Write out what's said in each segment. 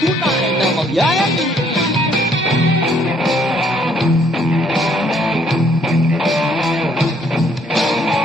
tunay na magyayabang.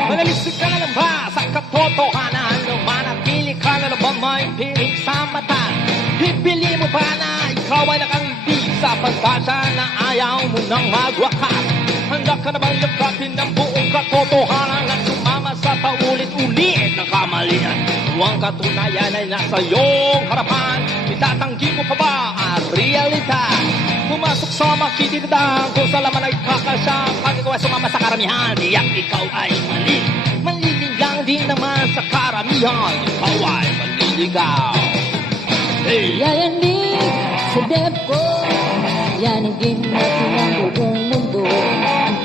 Manalisig ka na lang ba sa katotohanan? Manatili ka na lang ba may piling sa mata? Pipili mo ba na ikaw ay nakangibig sa pagkasa na ayaw mo nang magwakas? Handa ka na bang yakapin ng buong katotohanan at sumama sa paulit-ulit ng kamalian? Huwag katunayan ay nasa iyong harapan. Itatanggi mo pa ba ang realidad? Pumasok sa makikitang kung sa laman ay kakasya. Pag ikaw ay sumama sa karamihan, diyak ikaw ay mali. Malilig lang din naman sa karamihan, ikaw ay maliligaw. Hey! Yayanig sa dep ko, yanigin natin ang buong mundo.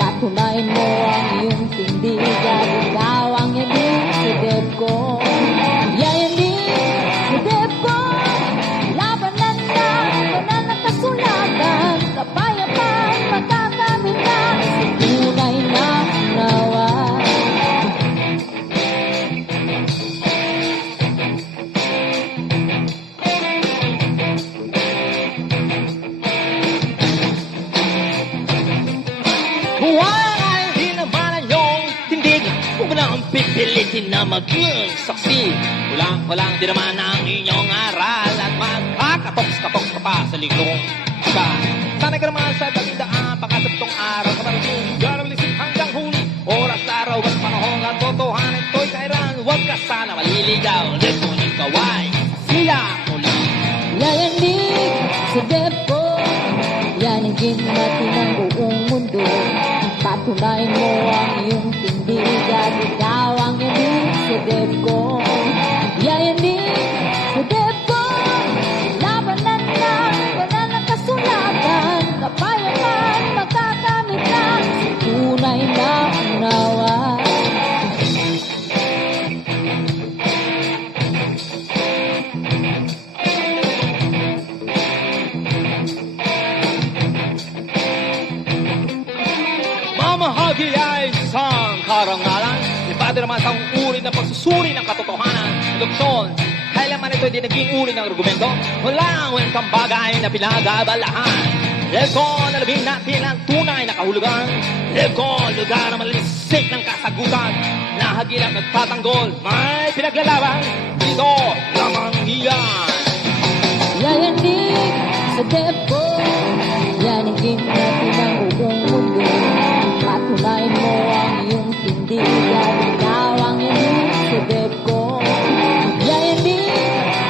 Patunayan mo ang iyong tindigan, ikaw ang yanig sa dep ko. Yayanig sa dep ko, labanan na, banal na kasulatan, kapayapaan, makakamit na, sa tunay na nawa. Pipilitin na maging saksi. Walang di naman ang inyong aral at magkakatoks-katoks ka pa sa liklong ka. Sanay ka naman sa dagindaan pagkasabtong araw ka parating garalisip hanggang huli. Oras, araw at panahon at totohanan ito'y kairan. Huwag ka sana maliligaw. Lito ng kaway sila muli. Yayanig sa dep ko, yanigin natin ang buong mundo. Patunayan mo ang iyong tindigan, ikaw ang yanig sa dep ko. Yayanig sa dep ko, labanan na, banal na kasulatan, kapayapaan, makakamit na, sa tunay na unawa. Mamahagi ay isang karangalan. Iba din naman sa uri ng pagsusuri ng katotohanan. Luksyon, kailanman ito hindi naging uri ng argumento. Walang wentang bagay na pinag-aabalahan. Lego na labing natin ang tunay na kahulugan. Lego, lugar na malalisik ng kasagutan. Nahagilap nagtatanggol, may pinaglalaban. Dito lamang iyan. Yayanig sa dep ko, yanigin natin ang buong mundo. Patunayan mo ang iyong tindigan, ikaw ang yanig sa dep ko. Yayanig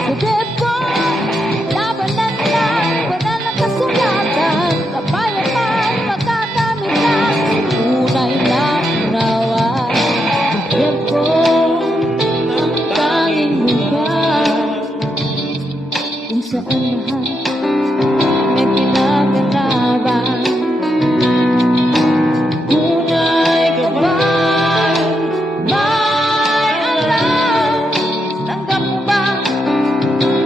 sa dep ko, labanan na, banal na kasulatan, kapayapaan, makakamit na, sa tunay na unawa. Dep ko, ang tanging lugar kung saan lahat may kinaganaban. Tunay ka ba? May alam? Tanggap mo ba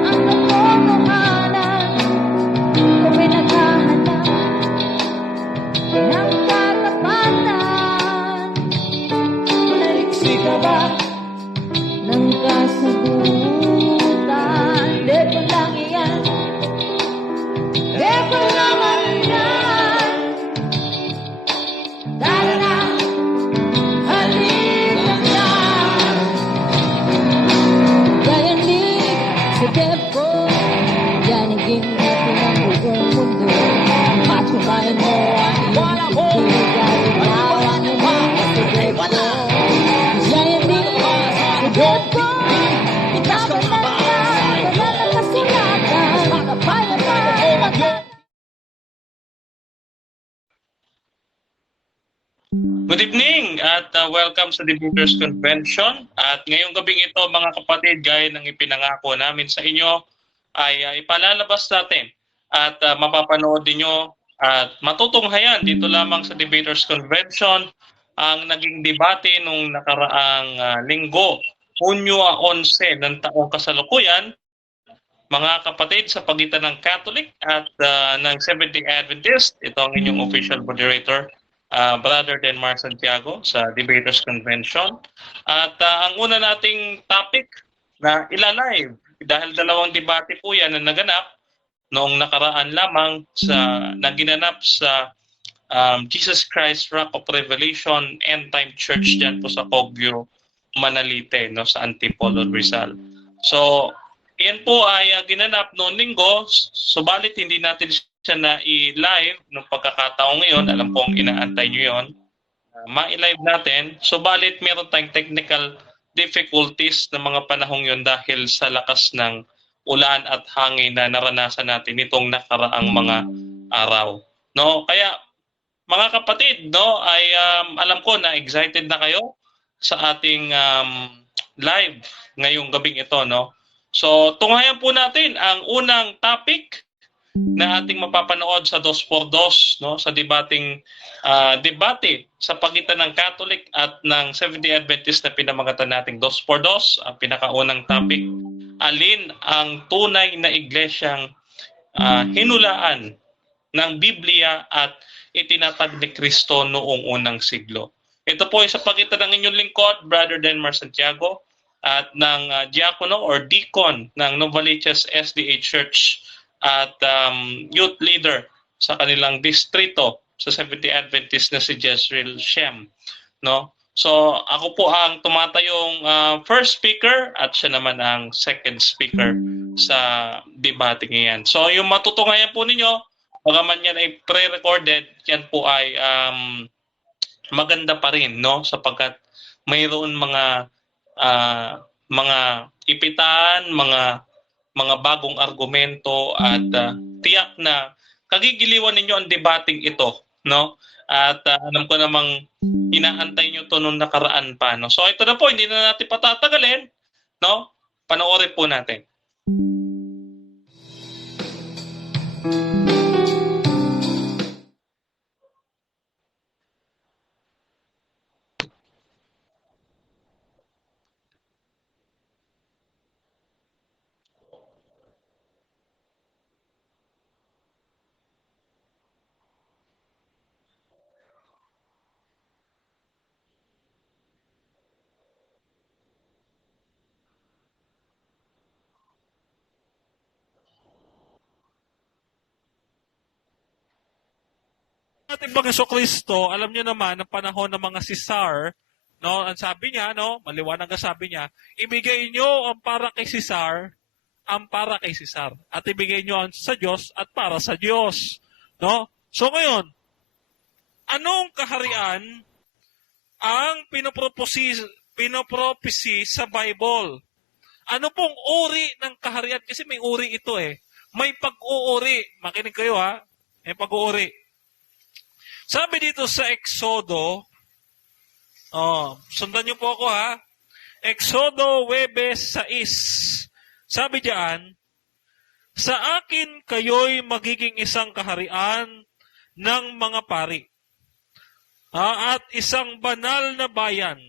ang katotohanan? Kung may naghahanap ng katapatan, maliksi ka ba ng kasagutan? Di ko lang iyan, di ko naman iyan. Tara na, halika na. Yayanig sa dep ko, yanigin natin ang buong mundo. Patunayan mo ang iyong tindigan, ikaw ang yanig sa dep ko. Yayanig sa dep ko, labanan na, banal na kasulatan, kapayapaan, makakamit. Good evening at welcome sa Debaters Convention. At ngayong gabing ito mga kapatid, gaya ng ipinangako namin sa inyo, ay ipalalabas natin at mapapanood ninyo at matutunghayan dito lamang sa Debaters Convention ang naging debate nung nakaraang linggo, Hunyo 11 ng taong kasalukuyan, mga kapatid, sa pagitan ng Catholic at ng Seventh-day Adventist. Ito ang inyong official moderator, Brother Denmar Santiago sa Debaters Convention. At ang una nating topic na ilalive, dahil dalawang debate po yan na naganap, noong nakaraan lamang na ginanap sa Jesus Christ Rock of Revelation End Time Church dyan po sa Kogyo, Manalite, no, sa Antipolo, Rizal. So, yan po ay ginanap noong linggo, subalit hindi natin siya na i-live nung pagkakataong ngayon. Alam kong inaantay nyo yun. Ma-live natin, subalit meron tayong technical difficulties na mga panahong yun dahil sa lakas ng ulan at hangin na naranasan natin itong nakaraang mga araw. No, kaya mga kapatid, no, ay alam ko na excited na kayo sa ating live ngayong gabing ito, no. So, tunghayan po natin ang unang topic na ating mapapanood sa 2x2, no, sa debate sa pagitan ng Catholic at ng Seventh-day Adventist na pinamagatan nating 2x2. Ang pinakaunang topic, alin ang tunay na iglesyang hinulaan ng Biblia at itinatag ni Kristo noong unang siglo. Ito po ay sa pagitan ng inyong lingkod, Brother Denmar Santiago, at ng diakono or deacon ng Novaliches SDA Church at youth leader sa kanilang distrito sa Seventh-day Adventist na si Jezreel Shem, no? So ako po ang tumatayong first speaker at siya naman ang second speaker sa debate ngayon. So yung matutunghayan po ninyo, bagaman yan ay pre-recorded, yan po ay maganda pa rin, no, sapagkat mayroon mga ipitan, mga bagong argumento at tiyak na kagigiliwan ninyo ang debating ito, no? At alam ko namang inaantay nyo to nung nakaraan pa, no? So ito na po, hindi na natin patatagalin, no? Panoorin po natin. Ating Panginoon Kristo, alam niyo naman, ang panahon ng mga Cesar, no, ang sabi niya, no, maliwanag ang sabi niya, ibigay niyo ang para kay Cesar, ang para kay Cesar, at ibigay niyo ang sa Diyos at para sa Diyos, no? So ngayon, anong kaharian ang pinoprophecy sa Bible? Ano pong uri ng kaharian? Kasi may uri ito eh. May pag-uuri. Makinig kayo ha. May pag-uuri. Sabi dito sa Exodo, sundan niyo po ako ha. Exodo 9:6. Sabi diyan, sa akin kayo'y magiging isang kaharian ng mga pari. At isang banal na bayan.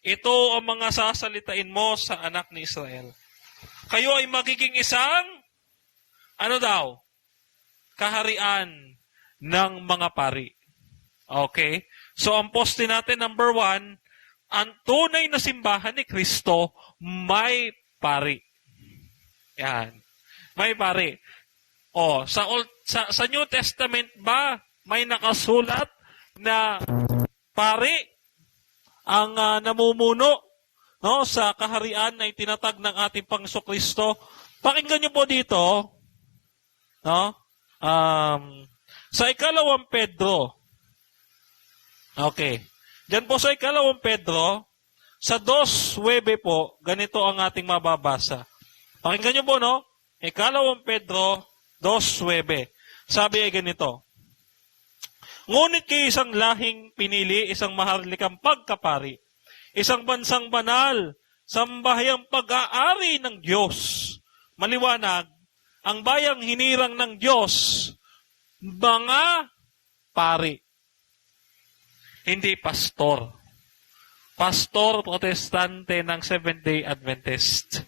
Ito ang mga sasalitain mo sa anak ni Israel. Kayo ay magiging isang, ano daw? Kaharian ng mga pari. Okay? So, ang poste natin, number 1, ang tunay na simbahan ni Kristo, may pari. Yan. May pari. Sa New Testament ba, may nakasulat na pari ang namumuno, no, sa kaharian na itinatag ng ating Panginoon Kristo? Pakinggan niyo po dito, no? Sa 2 Pedro. Okay. Diyan po sa 2 Pedro, sa 2:9 po, ganito ang ating mababasa. Pakinggan niyo po, no? 2 Pedro 2:9. Sabi ay ganito, ngunit kayo isang lahing pinili, isang maharlikang pagkapari, isang bansang banal, sambahayang pag-aari ng Diyos. Maliwanag, ang bayang hinirang ng Diyos, mga pari. Hindi pastor. Pastor protestante ng Seventh-day Adventist.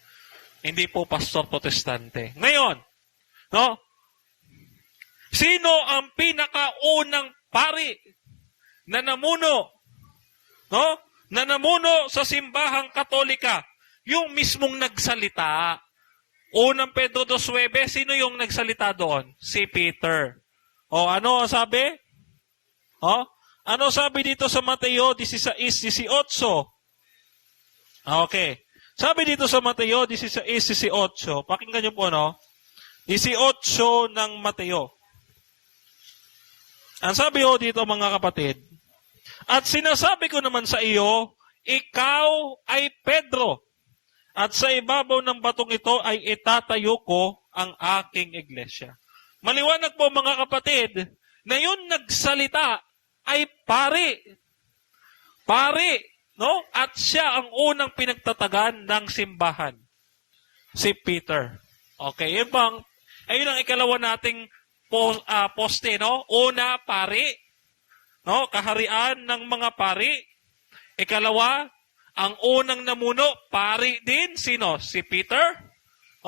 Hindi po pastor protestante. Ngayon, no? Sino ang pinakaunang pari na namuno? No? Na namuno sa simbahang Katolika? Yung mismong nagsalita. Unang Pedro 2:9, sino yung nagsalita doon? Si Peter. O ano ang sabi? O, ano sabi dito sa Mateo 16:18? Okay. Sabi dito sa Mateo 16:18, pakinggan niyo po, no? 18 ng Mateo. Ang sabi ho dito, mga kapatid, at sinasabi ko naman sa iyo, ikaw ay Pedro, at sa ibabaw ng batong ito ay itatayo ko ang aking iglesia. Maliwanag po, mga kapatid, na yun nagsalita ay pari. Pari, no? At siya ang unang pinagtatagan ng simbahan. Si Peter. Okay, ayun ang ikalawa nating poste, no? Una, pari. No? Kaharian ng mga pari. Ikalawa, ang unang namuno, pari din. Sino? Si Peter.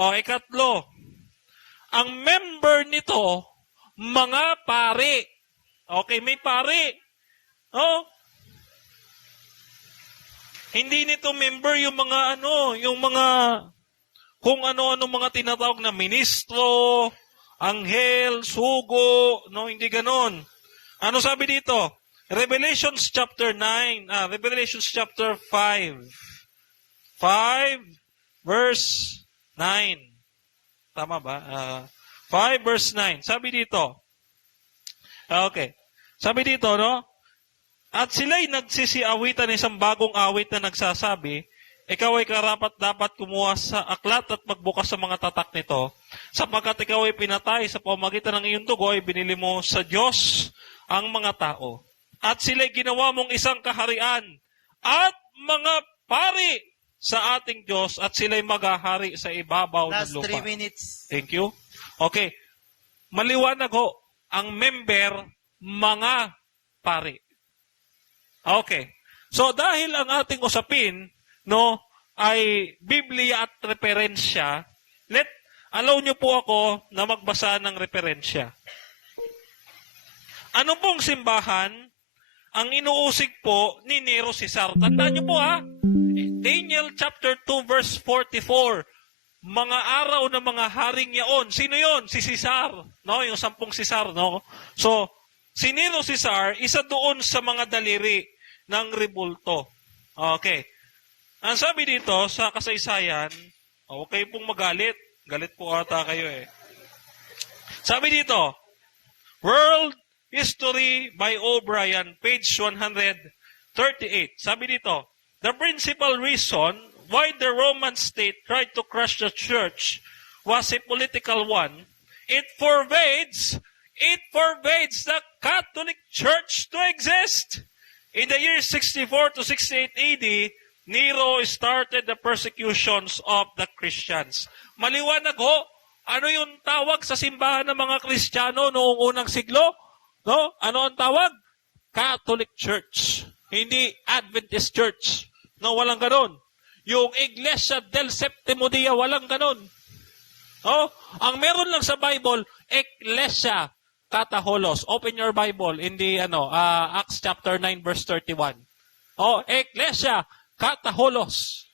O, ikatlo, ang member nito, mga pari. Okay, may pari. Oh. Hindi nito member yung mga kung ano-ano mga tinatawag na ministro, anghel, sugo, no, hindi ganon. Ano sabi dito? Revelations chapter 9, Revelations chapter 5 verse 9. Tama ba? 5 verse 9. Sabi dito. Okay. Sabi dito, no? At sila'y nagsisiawitan ng isang bagong awit na nagsasabi, ikaw ay karapat-dapat kumuha sa aklat at magbukas sa mga tatak nito, sapagkat ikaw ay pinatay sa pamamagitan ng iyong dugo ay binili mo sa Diyos ang mga tao. At sila'y ginawa mong isang kaharian at mga pari sa ating Diyos at sila'y maghahari sa ibabaw ng lupa. Last 3 minutes. Thank you. Okay. Maliwanag ho, ang member, mga pari. Okay. So dahil ang ating usapin, no, ay Biblia at referensya, allow nyo po ako na magbasa ng referensya. Ano pong simbahan ang inuusig po ni Nero Caesar? Tandaan nyo po Daniel chapter 2 verse 44. Mga araw na mga haring yaon. Sino yon? Si Caesar. No? Yung 10 Caesar. No? So, si Nero Caesar, isa doon sa mga daliri ng rebulto. Okay. Ang sabi dito sa kasaysayan, huwag kayo pong magalit. Galit po ata kayo Sabi dito, World History by O'Brien, page 138. Sabi dito, the principal reason why the Roman state tried to crush the church was a political one. It forbids the Catholic Church to exist. In the years 64 to 68 AD, Nero started the persecutions of the Christians. Maliwanag ho, ano yung tawag sa simbahan ng mga Kristiyano noong unang siglo? No? Ano ang tawag? Catholic Church. Hindi Adventist Church. No, walang ganon. Yung Iglesia del Septimo Dia, walang ganon. No? Ang meron lang sa Bible, Iglesia Kataholos. Open your Bible in the Acts chapter 9 verse 31. Iglesia Kataholos.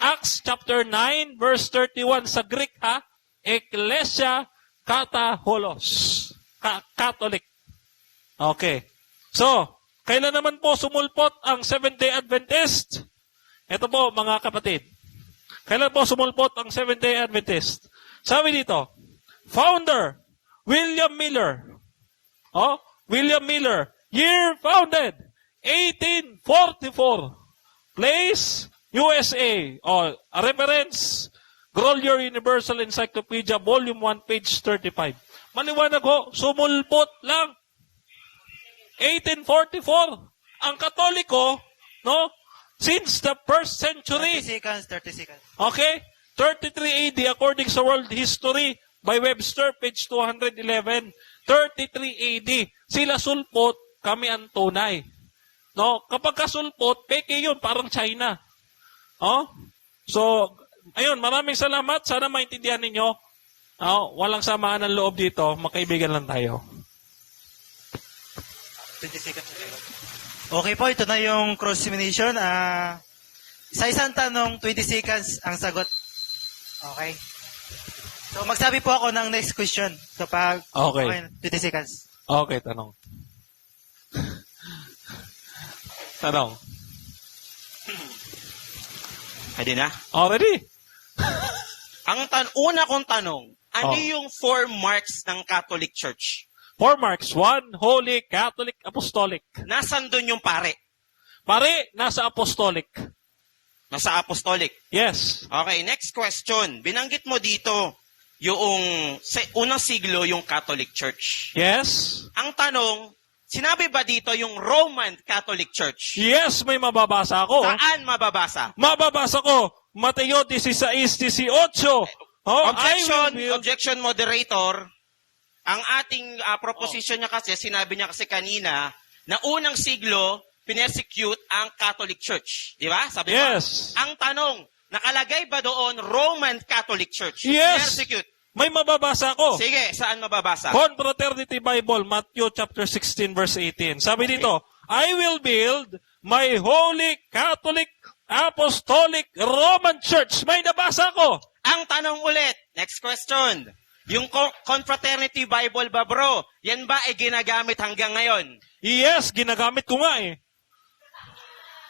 Acts chapter 9 verse 31 sa Greek Iglesia Kataholos. Catholic. Okay. So, kailan naman po sumulpot ang Seventh-day Adventist? Ito po, mga kapatid. Kailan po sumulpot ang Seventh-day Adventist? Sabi dito, founder, William Miller. William Miller. Year founded, 1844. Place, USA. Reference, Grolier Universal Encyclopedia, Volume 1, page 35. Maliwanag ho, sumulpot lang. 1844. Ang Katoliko, no? Since the first century. 30 seconds. Okay? 33 AD according sa World History by Webster, page 211. 33 AD. Sila sulpot, kami ang tunay. No? Kapag kasulpot, peke yun, parang China. So, ayun, maraming salamat. Sana maintindihan ninyo. Walang samaan ng loob dito. Magkaibigan lang tayo. 20 seconds. Okay po, ito na yung cross-examination. Sa isang tanong, 20 seconds ang sagot. Okay. So, magsabi po ako ng next question. So, pag... Okay. 20 seconds. Okay, tanong. Tanong. Pwede na? Already? Una kong tanong, ano Oh. yung 4 marks ng Catholic Church? 4 marks. 1, Holy, Catholic, Apostolic. Nasaan doon yung pare? Pare, nasa Apostolic. Nasa Apostolic. Yes. Okay, next question. Binanggit mo dito yung sa unang siglo yung Catholic Church. Yes. Ang tanong, sinabi ba dito yung Roman Catholic Church? Yes, may mababasa ako. Saan mababasa? Mababasa ko. Mateo 16:18. Oh, Objection moderator. Ang ating proposition niya kasi, sinabi niya kasi kanina, na unang siglo, pinersecute ang Catholic Church. Di ba? Sabi ko. Yes. Ang tanong, nakalagay ba doon Roman Catholic Church? Yes. Pinersecute. May mababasa ko. Sige, saan mababasa? Confraternity Bible, Matthew chapter 16 verse 18. Sabi dito, I will build my holy Catholic Apostolic Roman Church. May nabasa ko. Ang tanong ulit, next question. Yung Confraternity Bible ba, bro? Yan ba ay ginagamit hanggang ngayon? Yes, ginagamit ko nga eh.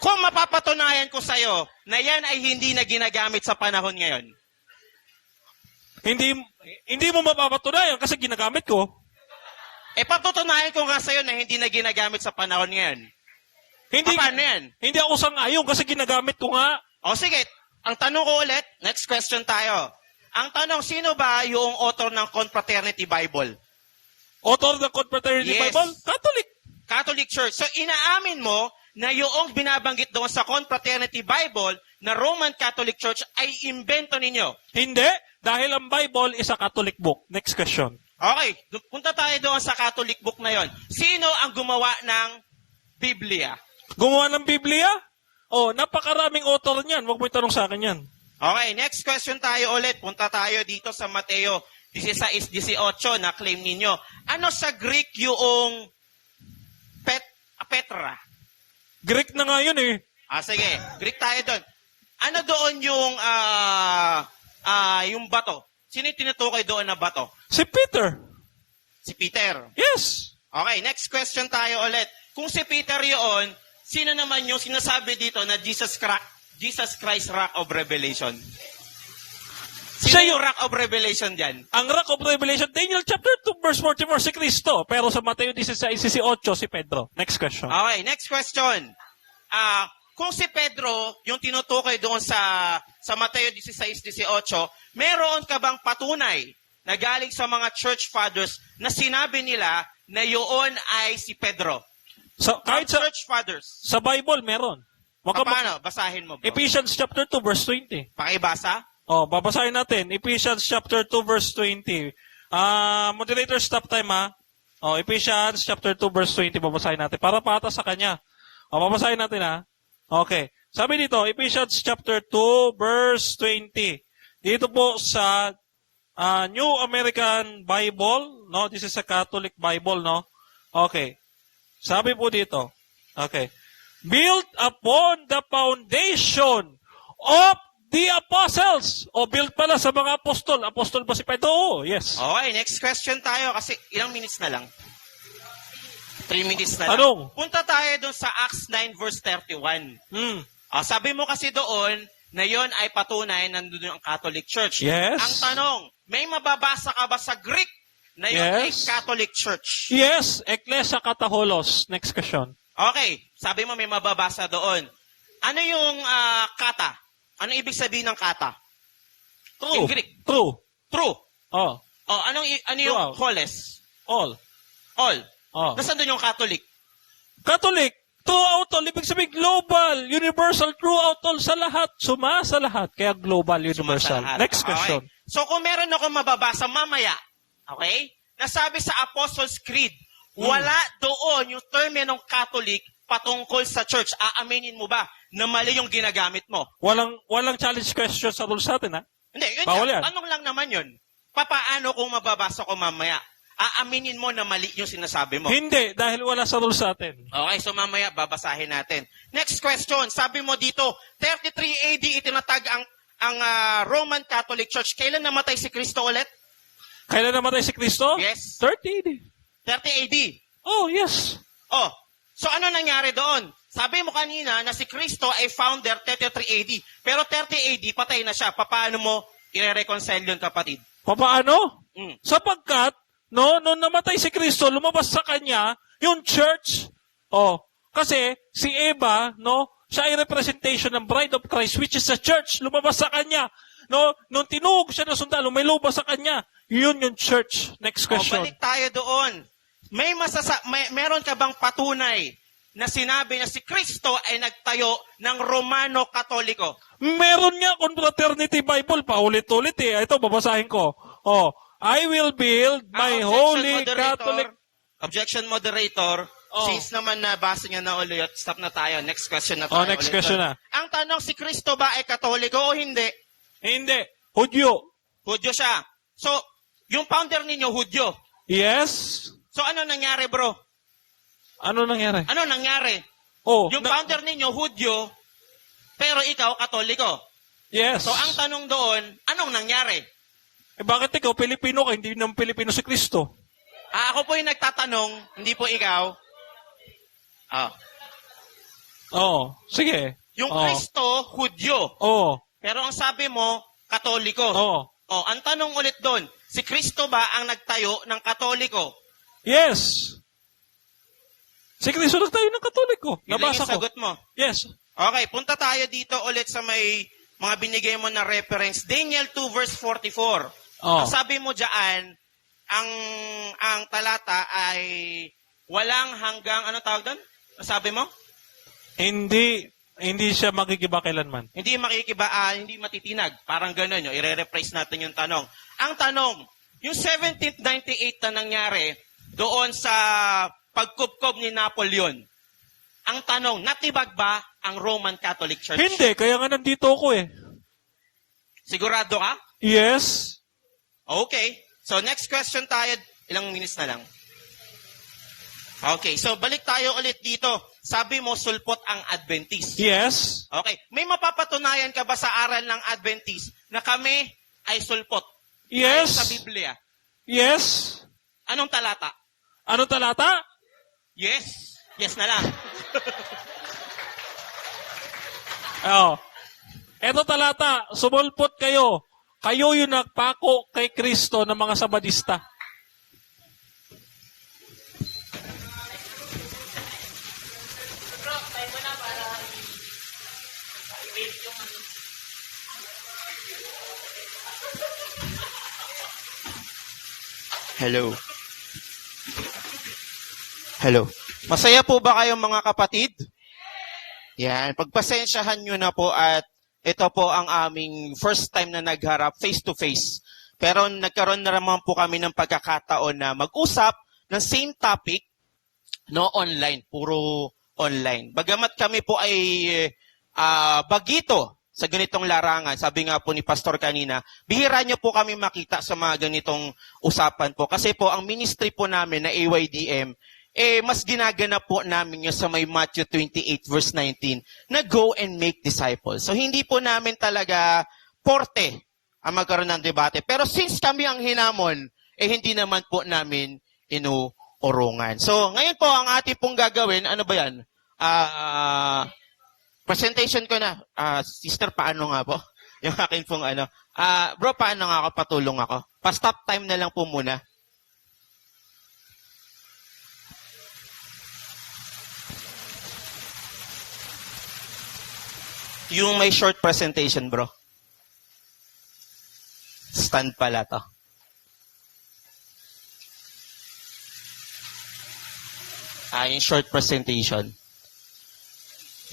Kung mapapatunayan ko sa'yo na yan ay hindi na ginagamit sa panahon ngayon, Hindi mo mapapatunayan kasi ginagamit ko. patutunayan ko nga sa'yo na hindi na ginagamit sa panahon ngayon. Paano yan? Hindi ako sang-ayon kasi ginagamit ko nga. O sige, ang tanong ko ulit, next question tayo. Ang tanong, sino ba yung author ng Confraternity Bible? Author ng Confraternity Yes. Bible? Catholic. Catholic Church. So inaamin mo na yung binabanggit doon sa Confraternity Bible na Roman Catholic Church ay imbento ninyo. Hindi, dahil ang Bible is a Catholic book. Next question. Okay, punta tayo doon sa Catholic book na yon. Sino ang gumawa ng Biblia? Gumawa ng Biblia? Oh, napakaraming author niyan. Huwag mo itanong sa akin yan. Okay, next question tayo ulit. Punta tayo dito sa Mateo 16:18 na claim ninyo. Ano sa Greek yung Petra? Greek na nga yun eh. Sige, Greek tayo doon. Ano doon yung bato? Sino yung tinutukoy doon na bato? Si Peter. Si Peter. Yes. Okay, next question tayo ulit. Kung si Peter yun, sino naman yung sinasabi dito na Jesus Christ Rock of Revelation? Sino Siya yung Rock of Revelation dyan? Ang Rock of Revelation, Daniel chapter 2 verse 44 si Kristo. Pero sa Mateo 16:18 si Pedro. Next question. Okay, next question. Kung si Pedro, yung tinutukoy doon sa Mateo 16:18, meron ka bang patunay na galing sa mga church fathers na sinabi nila na yun ay si Pedro? Kahit sa Church fathers. sa Bible meron. Wag ka Paano? Basahin mo, bro. Ephesians chapter 2 verse 20. Pakibasa. Oh, babasahin natin. Ephesians chapter 2 verse 20. Moderator, stop time ha. Oh, Ephesians chapter 2 verse 20 babasahin natin para patas sa kanya. Oh, babasahin natin ha. Okay. Sabi dito, Ephesians chapter 2 verse 20. Dito po sa New American Bible, no? This is a Catholic Bible, no? Okay. Sabi po dito. Okay. Built upon the foundation of the apostles. O built pala sa mga apostol. Apostol ba si Pedro? Oh, yes. Okay, next question tayo kasi ilang minutes na lang? 3 minutes na lang. Anong? Punta tayo doon sa Acts 9 verse 31. Sabi mo kasi doon na yon ay patunay nandun yung Catholic Church. Yes. Ang tanong, may mababasa ka ba sa Greek na yun ay Yes. Catholic Church? Yes. Ecclesia Kataholos. Next question. Okay, sabi mo may mababasa doon. Ano yung kata? Ano ibig sabihin ng kata? True. In Greek. True. True. Oh. Ano yung Wow. holes? All. All. Oh. Nasaan doon yung Catholic? Catholic. Throughout all. Ibig sabihin global. Universal. Throughout all. Sa lahat. Sumasa lahat. Kaya global. Universal. Sumasa lahat. Next question. Okay. So kung meron ako mababasa mamaya, okay? Nasabi sa Apostles' Creed, wala doon yung term ng Catholic patungkol sa church. Aaminin mo ba na mali yung ginagamit mo? Walang challenge question sa rules natin, ha? Hindi, yun Bawal yan. Tanong lang naman yun. Papaano kung mababasa ko mamaya? Aaminin mo na mali yung sinasabi mo. Hindi, dahil wala sa rules natin. Okay, so mamaya babasahin natin. Next question, sabi mo dito, 33 AD itinatag Roman Catholic Church, kailan namatay si Kristo ulit? Kailan namatay si Kristo? Yes. 30 AD. 30 AD. Oh, yes. Oh, so ano nangyari doon? Sabi mo kanina na si Kristo ay founder 33 AD. Pero 30 AD, patay na siya. Paano mo i-reconcile yun, kapatid? Paano? Mm. Sapagkat, no, nung namatay si Kristo, lumabas sa kanya yung church. Oh, kasi si Eva, no, siya ay representation ng bride of Christ, which is the church. Lumabas sa kanya. No, nung tinuhog siya ng sundalo, may lumabas sa kanya. Yun yung church. Next question. Balik tayo doon. Meron ka bang patunay na sinabi na si Kristo ay nagtayo ng Romano Katoliko? Meron nga Confraternity Bible, paulit-ulit eh. Ito, babasahin ko. Oh, I will build my holy Catholic... Objection moderator. Oh. Since naman nabasa niya na ulit, stop na tayo. Next question na Oh, tayo. next ulit question doon. na. Ang tanong, si Kristo ba ay Katoliko o hindi? Hindi. Hudyo. Hudyo siya. So, yung founder ninyo, Hudyo. Yes. So, ano nangyari, bro? Ano nangyari? Ano nangyari? Oh, Yung founder ninyo, Hudyo, pero ikaw, Katoliko. yes. So, ang tanong doon, anong nangyari? Eh, bakit ikaw, Pilipino ka, hindi naman Pilipino si Kristo? Ako po yung nagtatanong, hindi po ikaw. Oh, sige. Yung Oh. Kristo, Hudyo. Oh, Pero ang sabi mo, Katoliko. oh. Ang tanong ulit doon, si Kristo ba ang nagtayo ng Katoliko? Yes. Si Kristo nagtayo ng Katoliko. Yun lang Nabasa yung ko. sagot mo. Yes. Okay, punta tayo dito ulit sa may mga binigay mo na reference. Daniel 2 verse 44. Oh. Ang sabi mo dyan, ang talata ay walang hanggang, anong tawag doon? Ang sabi mo? Hindi siya magigiba kailanman. Hindi hindi matitinag. Parang gano'n, no? I-rephrase natin yung tanong. Ang tanong, yung 1798 na nangyari doon sa pagkubkob ni Napoleon, ang tanong, natibag ba ang Roman Catholic Church? Hindi, kaya nga nandito ako eh. Sigurado ka? Yes. Okay. So, next question tayo. Ilang minutes na lang. Okay. So, balik tayo ulit dito. Sabi mo, sulpot ang Adventist. Yes. Okay. May mapapatunayan ka ba sa aral ng Adventist na kami ay sulpot? Yes. Ayon sa Biblia. Yes. Anong talata? Ano talata? Yes. Yes na lang. Oh. Eto talata, sumulpot kayo. Kayo yung nagpako kay Kristo ng mga Sabadista. Hello. Hello. Masaya po ba kayong mga kapatid? Yan. Pagpasensyahan nyo na po at ito po ang aming first time na nagharap face-to-face. Pero nagkaroon na naman po kami ng pagkakataon na mag-usap ng same topic, no, online. Puro online. Bagamat kami po ay bagito sa ganitong larangan, sabi nga po ni Pastor kanina, bihira nyo po kami makita sa mga ganitong usapan po. Kasi po, ang ministry po namin na AYDM, mas ginaganap po namin yun sa may Matthew 28 verse 19 na go and make disciples. So, hindi po namin talaga porte ang magkaroon ng debate. Pero since kami ang hinamon, hindi naman po namin inuurungan. So, ngayon po, ang ating pong gagawin, ano ba yan? Presentation ko na. Sister, paano nga po? Yung akin pong ano. Bro, paano nga ako? Patulong ako. Pa-stop time na lang po muna. Yung may short presentation, bro. Stand pala to. Yung short presentation.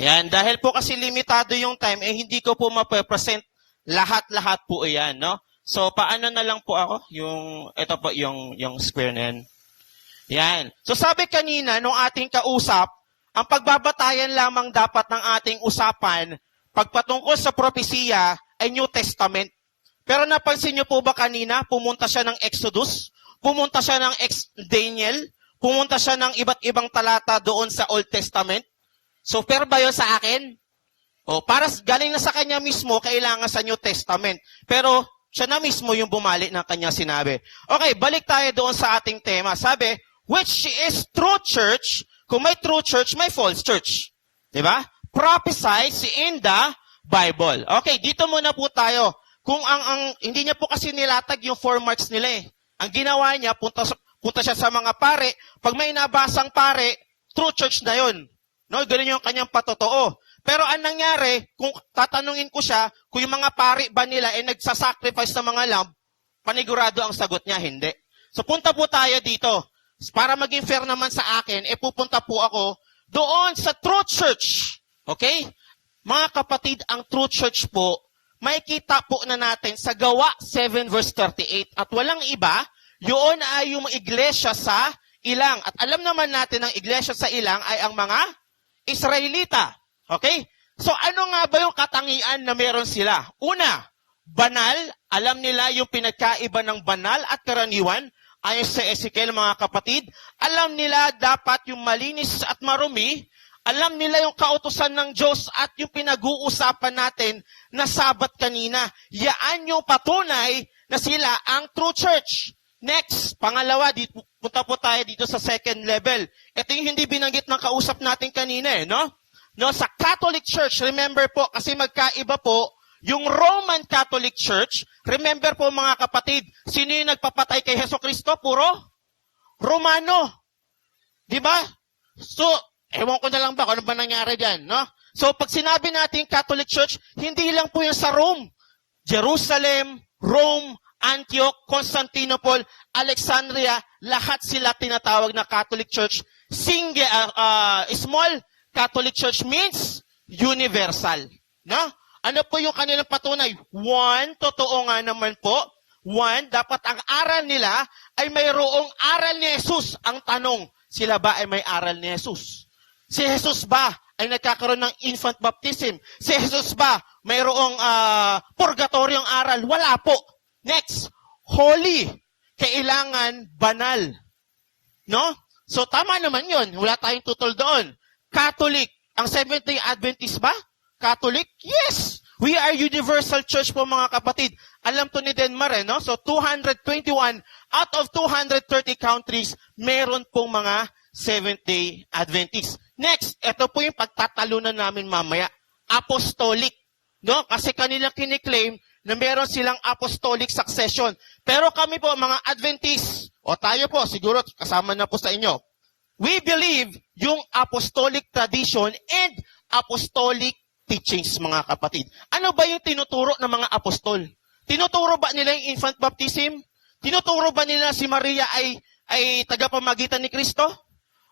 Yan, dahil po kasi limitado yung time, hindi ko po mape-present lahat-lahat po yan, no? So, paano na lang po ako? Ito po, yung square na yan. Yan. So, sabi kanina, nung ating kausap, ang pagbabatayan lamang dapat ng ating usapan, pagpatungkol sa propesiya, ay New Testament. Pero napansin niyo po ba kanina, pumunta siya ng Exodus, pumunta siya ng Daniel, pumunta siya ng iba't ibang talata doon sa Old Testament. So, fair ba yun sa akin? O, para galing na sa kanya mismo, kailangan sa New Testament. Pero, siya na mismo yung bumalik ng kanya sinabi. Okay, balik tayo doon sa ating tema. Sabi, which is true church. Kung may true church, may false church. Diba? Prophesied in the Bible. Okay, dito muna po tayo. Kung hindi niya po kasi nilatag yung 4 marks nila eh. Ang ginawa niya, punta siya sa mga pare. Pag may nabasang pare, true church na yun. No, ganun yung kanyang patotoo. Pero ang nangyari, kung tatanungin ko siya, kung yung mga pari ba nila ay nagsasacrifice ng mga lamb, panigurado ang sagot niya, hindi. So punta po tayo dito. Para maging fair naman sa akin, pupunta po ako doon sa true church. Okay? Mga kapatid, ang true church po, makikita po na natin sa Gawa 7 verse 38. At walang iba, yun ay yung iglesia sa ilang. At alam naman natin ang iglesia sa ilang ay ang mga Israelita. Okay? So ano nga ba yung katangian na meron sila? Una, banal. Alam nila yung pinagkaiba ng banal at karaniwan. Ayon sa Ezekiel, mga kapatid. Alam nila dapat yung malinis at marumi. Alam nila yung kautusan ng Diyos at yung pinag-uusapan natin na Sabat kanina. Yaan yung patunay na sila ang true church. Next, pangalawa, punta po tayo dito sa second level. Ito yung hindi binanggit ng kausap natin kanina, no? No, sa Catholic Church, remember po, kasi magkaiba po, yung Roman Catholic Church, remember po mga kapatid, sino yung nagpapatay kay Hesukristo? Puro Romano. Di ba? So, ewan ko na lang ba kung ano ba nangyari dyan, no? So, pag sinabi natin Catholic Church, hindi lang po yung sa Rome. Jerusalem, Rome, Antioch, Constantinople, Alexandria, lahat sila tinatawag na Catholic Church. Small Catholic Church means universal. No? Ano po yung kanilang patunay? One, totoo nga naman po. One, dapat ang aral nila ay mayroong aral ni Jesus. Ang tanong, sila ba ay may aral ni Jesus? Si Jesus ba ay nagkakaroon ng infant baptism? Si Jesus ba mayroong purgatoryong aral? Wala po. Next, holy. Kailangan banal. No? So tama naman yun. Wala tayong tutol doon. Catholic. Ang Seventh-day Adventist ba? Catholic? Yes! We are universal church po mga kapatid. Alam to ni Denmar, no? So 221 out of 230 countries, meron pong mga Seventh-day Adventist. Next, ito po yung pagtatalunan namin mamaya. Apostolic. No? Kasi kanilang kiniklaim na meron silang apostolic succession. Pero kami po, mga Adventist, o tayo po, siguro kasama na po sa inyo, we believe yung apostolic tradition and apostolic teachings, mga kapatid. Ano ba yung tinuturo ng mga apostol? Tinuturo ba nila yung infant baptism? Tinuturo ba nila si Maria ay tagapamagitan ni Kristo?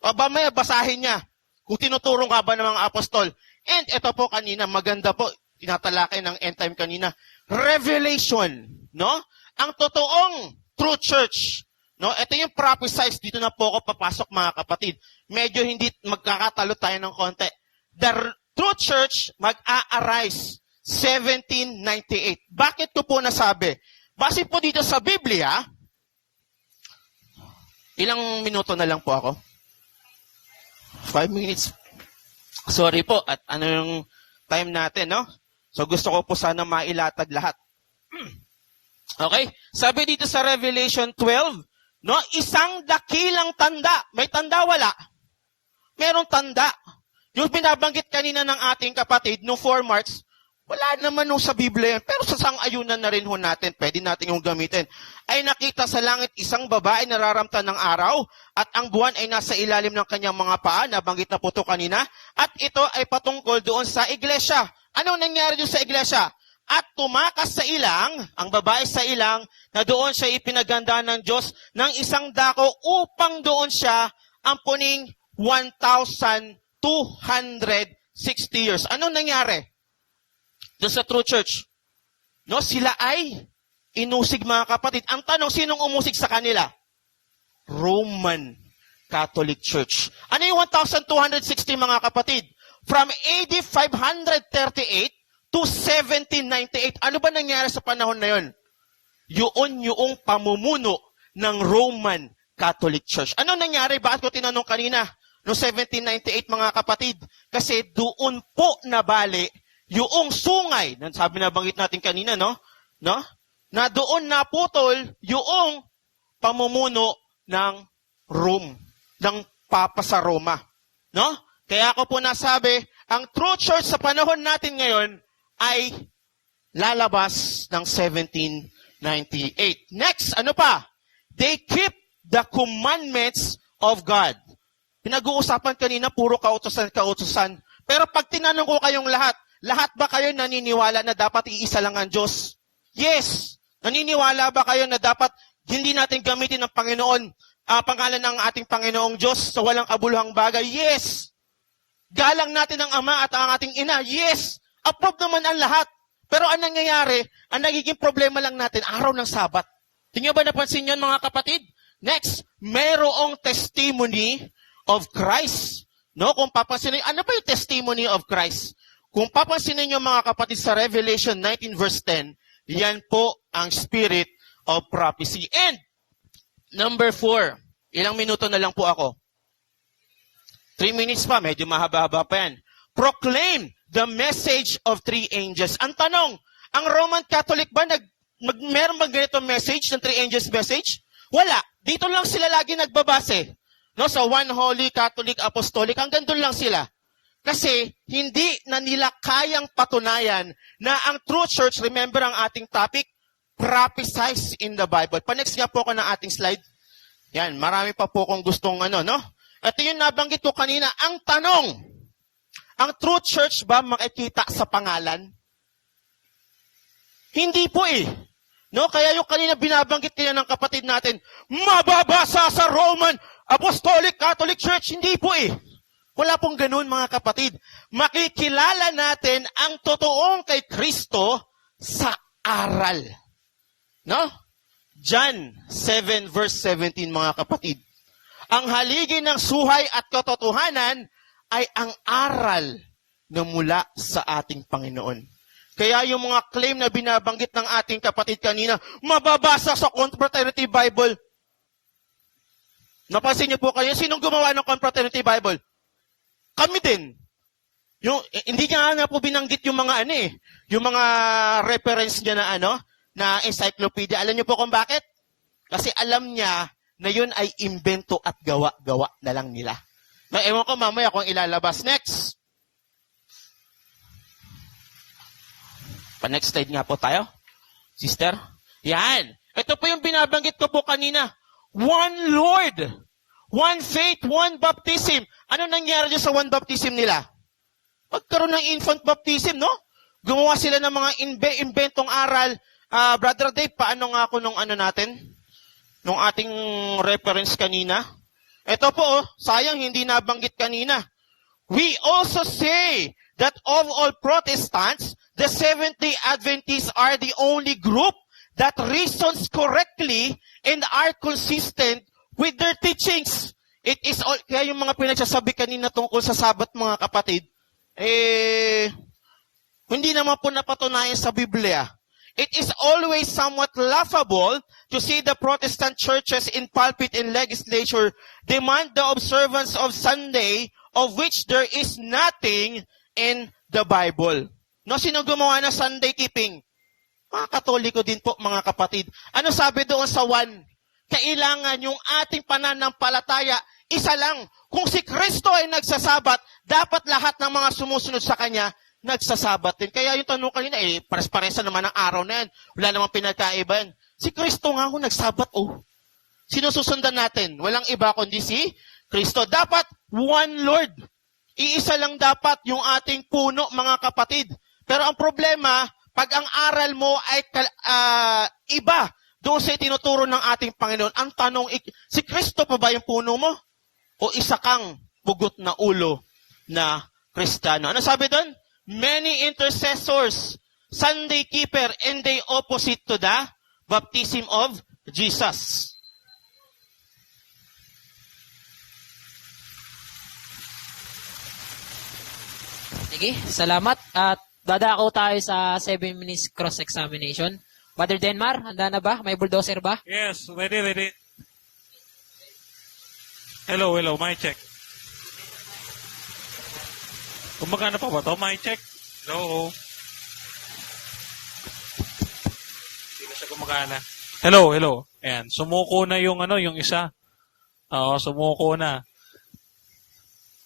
O ba may basahin niya kung tinuturo nga ba ng mga apostol? And ito po kanina, maganda po, tinatalakay ng end time kanina. Revelation, no? Ang totoong true church, no? Ito yung prophesied, dito na po ako papasok mga kapatid. Medyo hindi magkakatalo tayo ng konti. The true church mag-a-arise 1798. Bakit ko po nasabi? Base po dito sa Biblia, ilang minuto na lang po ako? 5 minutes. Sorry po, at ano yung time natin, no? So gusto ko po sana mailatag lahat. Okay? Sabi dito sa Revelation 12, no? Isang dakilang tanda. May tanda, wala? Merong tanda. Yung binabanggit kanina ng ating kapatid, no 4 marks, wala naman no sa Biblia yan. Pero sa sang-ayunan na rin ho natin, pwede natin yung gamitin. Ay nakita sa langit isang babae nararamtan ng araw at ang buwan ay nasa ilalim ng kanyang mga paa, nabanggit na po ito kanina. At ito ay patungkol doon sa iglesia. Anong nangyari doon sa iglesia? At tumakas sa ilang, ang babae sa ilang, na doon siya ipinaganda ng Diyos ng isang dako upang doon siya ampuning 1,260 years. Anong nangyari? Doon sa true church. No, sila ay inusig mga kapatid. Ang tanong, sinong umusig sa kanila? Roman Catholic Church. Ano yung 1,260 mga kapatid? From AD 538 to 1798. Ano ba nangyari sa panahon na yun? Yung pamumuno ng Roman Catholic Church. Ano nangyari? Bakit ko tinanong kanina? No 1798 mga kapatid. Kasi doon po nabali yung sungay, sabi na banggit natin kanina, no? Na doon naputol yung pamumuno ng Rome, ng Papa sa Roma. No? Kaya ako po nasabi, ang true church sa panahon natin ngayon ay lalabas ng 1798. Next, ano pa? They keep the commandments of God. Pinag-uusapan kanina, puro kautusan. Pero pag tinanong ko kayong lahat ba kayo naniniwala na dapat iisa lang ang Diyos? Yes. Naniniwala ba kayo na dapat hindi natin gamitin ng Panginoon, pangalan ng ating Panginoong Diyos sa walang kabuluhang bagay? Yes. Galang natin ang Ama at ang ating Ina? Yes. Approve naman ang lahat. Pero ang nangyayari, ang nagiging problema lang natin, araw ng Sabat. Tingnan ba napansin yan, mga kapatid? Next, mayroong testimony of Christ. No? Kung papansinin, ano ba yung testimony of Christ? Kung papansinin nyo, mga kapatid, sa Revelation 19 verse 10, yan po ang spirit of prophecy. And, number 4, ilang minuto na lang po ako. 3 minutes pa, medyo mahaba-haba pa yan. Proclaim the message of 3 angels. Ang tanong, ang Roman Catholic ba meron bang ganitong message ng 3 angels message? Wala. Dito lang sila lagi nagbabase. No, sa One Holy Catholic Apostolic, hanggang doon lang sila. Kasi hindi na nila kayang patunayan na ang true church, remember ang ating topic, prophesies in the Bible. Pa-next nga po ako ng ating slide. Yan, marami pa po kung gustong no? Ito yung nabanggit ko kanina. Ang tanong, ang true church ba makikita sa pangalan? Hindi po eh. No? Kaya yung kanina binabanggit kaya ng kapatid natin, mababasa sa Roman Apostolic Catholic Church. Hindi po eh. Wala pong ganun, mga kapatid. Makikilala natin ang totoong kay Kristo sa aral. No? John 7 verse 17, mga kapatid. Ang haligi ng suhay at katotohanan ay ang aral na mula sa ating Panginoon. Kaya yung mga claim na binabanggit ng ating kapatid kanina, mababasa sa Confraternity Bible. Napansin niyo po kayo, sinong gumawa ng Confraternity Bible? Kami din. Hindi niya nga po binanggit yung mga yung mga reference niya na encyclopedia. Alam niyo po kung bakit? Kasi alam niya na yun ay imbento at gawa-gawa na lang nila. Ewan ko mamaya kung ilalabas. Next. Pa-next slide nga po tayo. Sister. Yan. Ito po yung binabanggit ko po kanina. One Lord. One faith, one baptism. Ano nangyari dyan sa one baptism nila? Pagkaroon ng infant baptism, no? Gumawa sila ng mga inventong aral. Brother Dave, paano nga ako nung natin? Nung ating reference kanina? Ito po, sayang hindi nabanggit kanina. We also say that of all Protestants, the Seventh-day Adventists are the only group that reasons correctly and are consistent with their teachings. It is all, kaya yung mga pinagsasabi kanina tungkol sa Sabat, mga kapatid, hindi naman po napatunayan sa Biblia. It is always somewhat laughable to see the Protestant churches in pulpit and legislature demand the observance of Sunday, of which there is nothing in the Bible. No, sino gumawa na Sunday keeping? Mga Katoliko din po, mga kapatid. Ano sabi doon sa 1? Kailangan yung ating pananampalataya, isa lang. Kung si Kristo ay nagsasabat, dapat lahat ng mga sumusunod sa Kanya, nagsasabat din. Kaya yung tanong kanina, pares-paresa naman ang araw na yan. Wala namang pinagkaiba yan. Si Kristo nga kung nagsabat, sino susundan natin? Walang iba kundi si Kristo. Dapat one Lord. Iisa lang dapat yung ating puno, mga kapatid. Pero ang problema, pag ang aral mo ay iba doon sa tinuturo ng ating Panginoon, ang tanong, si Kristo pa ba yung puno mo? O isa kang pugot na ulo na Kristiyano? Ano sabi doon? Many intercessors, Sunday keeper, and they opposite to the baptism of Jesus. Sige, salamat. At dadako tayo sa 7 minutes cross-examination. Brother Denmar, handa na ba? May bulldozer ba? Yes, ready. Hello, mic check. Kumagana pa ba to? Mic check. Hello. Wala na. Hello. Ayan, sumuko na yung yung isa. Oo, sumuko na.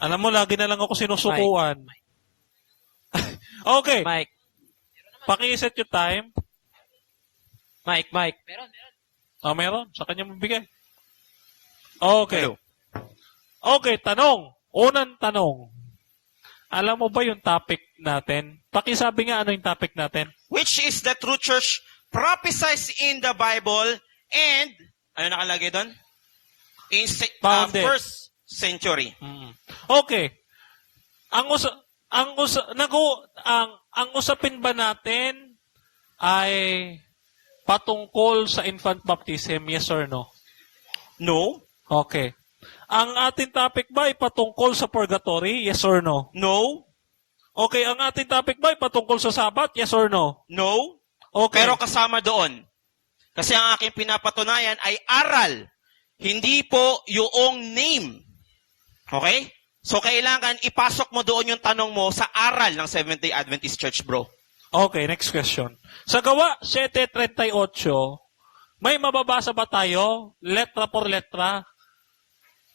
Alam mo, lagi na lang ako sinusukuan. Okay. Mike. Paki-set yung time. Mike. Meron. Meron. Sa kanya mabigay. Okay. Okay, tanong. Unang tanong. Alam mo ba yung topic natin? Pakisabi nga ano yung topic natin. Which is the true church prophesied in the Bible and, ano nakalagay doon? In Founded. first century. Okay. Ang usapin ba natin ay patungkol sa infant baptism, yes or no? No. Okay. Ang ating topic ba ay patungkol sa purgatory, yes or no? No. Okay, ang ating topic ba ay patungkol sa Sabat, yes or no? No. Okay. Pero kasama doon. Kasi ang aking pinapatunayan ay aral. Hindi po yung name. Okay? So, kailangan ipasok mo doon yung tanong mo sa aral ng Seventh-day Adventist Church, bro. Okay, next question. Sa Gawa 7:38, may mababasa ba tayo, letra por letra,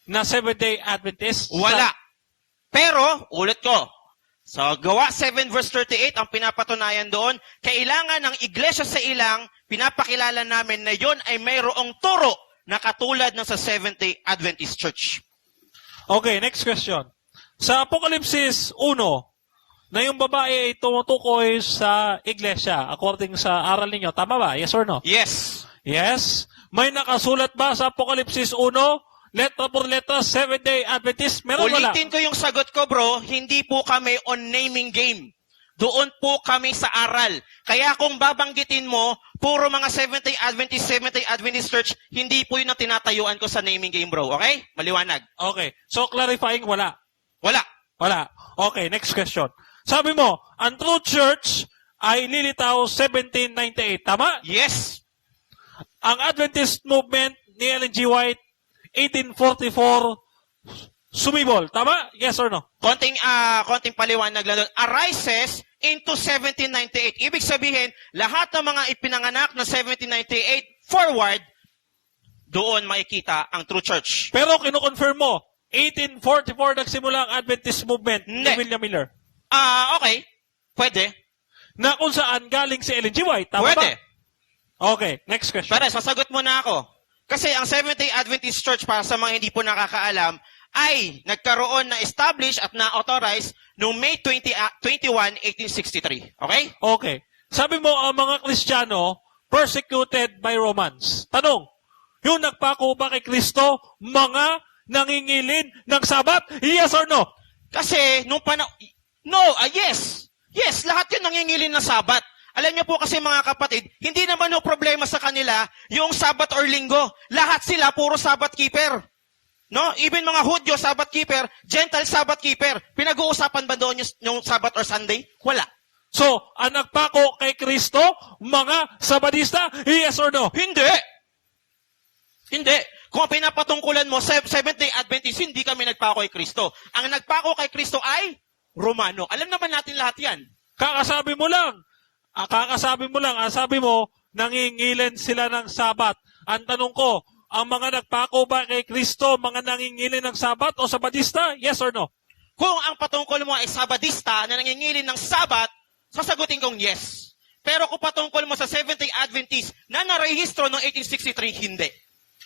na Seventh-day Adventist? Wala. Pero, ulit ko, sa Gawa 7 verse 38, ang pinapatunayan doon, kailangan ng iglesia sa ilang, pinapakilala namin na yon ay mayroong turo na katulad ng sa Seventh-day Adventist Church. Okay, next question. Sa Apokalipsis 1, na yung babae ay tumutukoy sa iglesia, according sa aral ninyo, tama ba? Yes or no? Yes. Yes. May nakasulat ba sa Apokalipsis 1, letra por letra, Seventh-day Adventist? Meron wala? Ulitin ko yung sagot ko, bro. Hindi po kami on naming game. Doon po kami sa aral. Kaya kung babanggitin mo, puro mga Seventh-day Adventist Church, hindi po yun ang tinatayuan ko sa naming game, bro. Okay? Maliwanag. Okay. So, clarifying, wala. Wala. Wala. Okay, next question. Sabi mo, ang true church ay lilitaw 1798. Tama? Yes. Ang Adventist movement ni Ellen G. White, 1844, sumibol. Tama? Yes or no? Konting paliwanag lang doon. Arises into 1798. Ibig sabihin, lahat ng mga ipinanganak na 1798 forward, doon makikita ang true church. Pero kinukonfirm mo, 1844 nagsimula ang Adventist movement ni Hindi. William Miller. Okay. Pwede. Na kung saan galing si Ellen G. White. Tama Pwede. ba? Okay, next question. Pero sasagot mo na ako. Kasi ang Seventh-day Adventist Church, para sa mga hindi po nakakaalam, ay nagkaroon na establish at na-authorize noong May 21, 1863. Okay? Okay. Sabi mo, ang mga Kristiyano, persecuted by Romans. Tanong, yung nagpako ba kay Kristo, mga nangingilin ng Sabat? Yes or no? Kasi, nung yes. Yes, lahat yun nangingilin ng Sabat. Alam niyo po kasi mga kapatid, hindi naman no problema sa kanila yung Sabat or Linggo. Lahat sila, puro Sabat keeper. No? Even mga Hudyo, Sabbath keeper, Gentile Sabbath keeper. Pinag-uusapan ba doon yung Sabbath or Sunday? Wala. So, ang nagpako kay Kristo, mga Sabadista, yes or no? Hindi. Hindi. Kung pinapatungkulan mo, Seventh-day Adventist, hindi kami nagpako kay Kristo. Ang nagpako kay Kristo ay Romano. Alam naman natin lahat yan. Kakasabi mo lang, sabi mo, nangingilin sila ng Sabat. Ang tanong ko, ang mga nagpako ba kay Kristo, mga nangingilin ng Sabat o Sabadista? Yes or no? Kung ang patungkol mo ay Sabadista na nangingilin ng Sabat, sasagutin kong yes. Pero kung patungkol mo sa Seventh-day Adventist na narehistro noong 1863, hindi.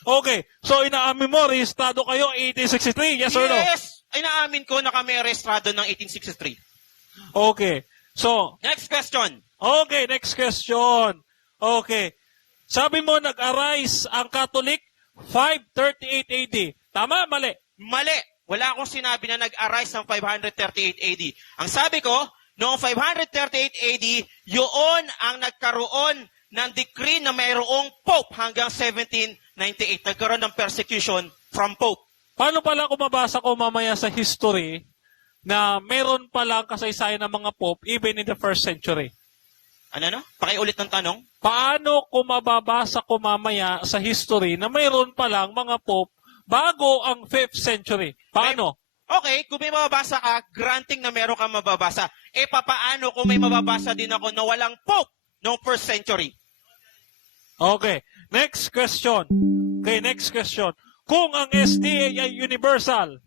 Okay, so inaamin mo, rehistrado kayo 1863, yes or no? Yes! Ay naamin ko na kami rehistrado ng 1863. Okay, so, Next question. okay, next question. Okay, sabi mo nag-arise ang Catholic 538 AD. Tama, mali? Mali. Wala akong sinabi na nag-arise ng 538 AD. Ang sabi ko, noong 538 AD, yun ang nagkaroon ng decree na mayroong Pope hanggang 1798. Nagkaroon ng persecution from Pope. Paano pala kung mabasa ko mamaya sa history na meron palang kasaysayan ng mga Pope even in the first century? Ano? Pakiulit ng tanong. Paano kung mababasa ko mamaya sa history na mayroon palang mga Pope bago ang 5th century? Paano? Okay, kung may mababasa ka, granting na meron kang mababasa. Eh, papaano kung may mababasa din ako na walang Pope noong 1st century? Okay. Next question. Okay, next question. Kung ang SDA ay universal,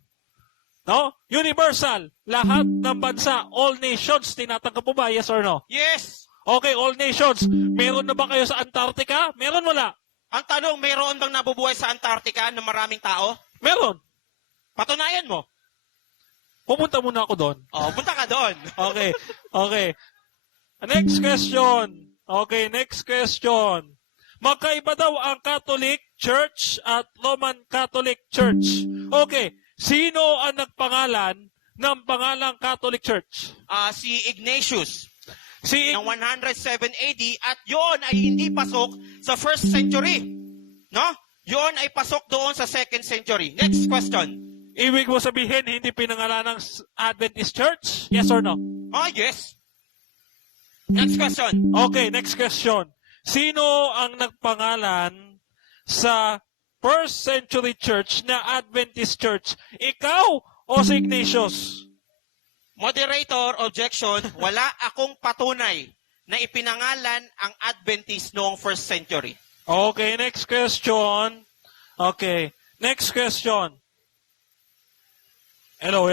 no? Universal, lahat ng bansa, all nations, tinatanggap mo ba? Yes or no? Yes! Okay, all nations. Meron na ba kayo sa Antarctica? Meron, wala? Ang tanong, mayroon bang nabubuhay sa Antarctica ng maraming tao? Meron. Patunayan mo. Pupunta muna ako doon. Oh, punta ka doon. Okay. Okay. Next question. Okay, next question. Magkaiba daw ang Catholic Church at Roman Catholic Church. Okay. Sino ang nagpangalan ng pangalang Catholic Church? Si Ignatius Si ng 107 AD at yon ay hindi pasok sa 1st century. No? Yon ay pasok doon sa 2nd century. Next question. Ibig mo sabihin, hindi pinangalan ng Adventist Church? Yes or no? Yes. Next question. Okay, next question. Sino ang nagpangalan sa 1st century church na Adventist Church? Ikaw o si Ignatius? Moderator, objection, wala akong patunay na ipinangalan ang Adventist noong 1st century. Okay, next question. Okay, next question. Hello.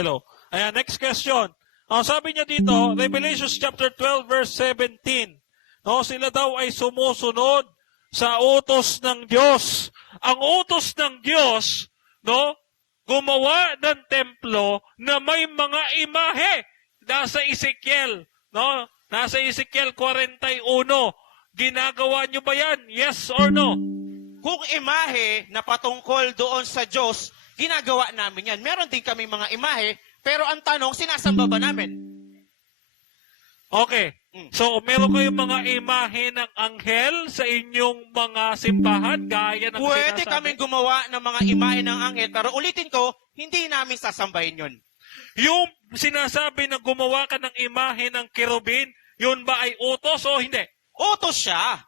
Ayan, next question. Sabi niya dito, Revelation chapter 12 verse 17. No, sila daw ay sumusunod sa utos ng Diyos. Ang utos ng Diyos, no, gumawa ng templo na may mga imahe. Nasa Ezekiel, no? Nasa Ezekiel 41. Ginagawa niyo ba yan? Yes or no? Kung imahe na patungkol doon sa Diyos, ginagawa namin yan. Meron din kami mga imahe, pero ang tanong, sinasamba ba namin? Okay. So, meron kayong mga imahe ng anghel sa inyong mga simbahan, gaya ng Pwede sinasabi? kaming gumawa ng mga imahe ng anghel, pero ulitin ko, hindi namin sasambahin yun. Yung sinasabi na gumawa ka ng imahe ng kerubin, yun ba ay utos o hindi? Utos siya,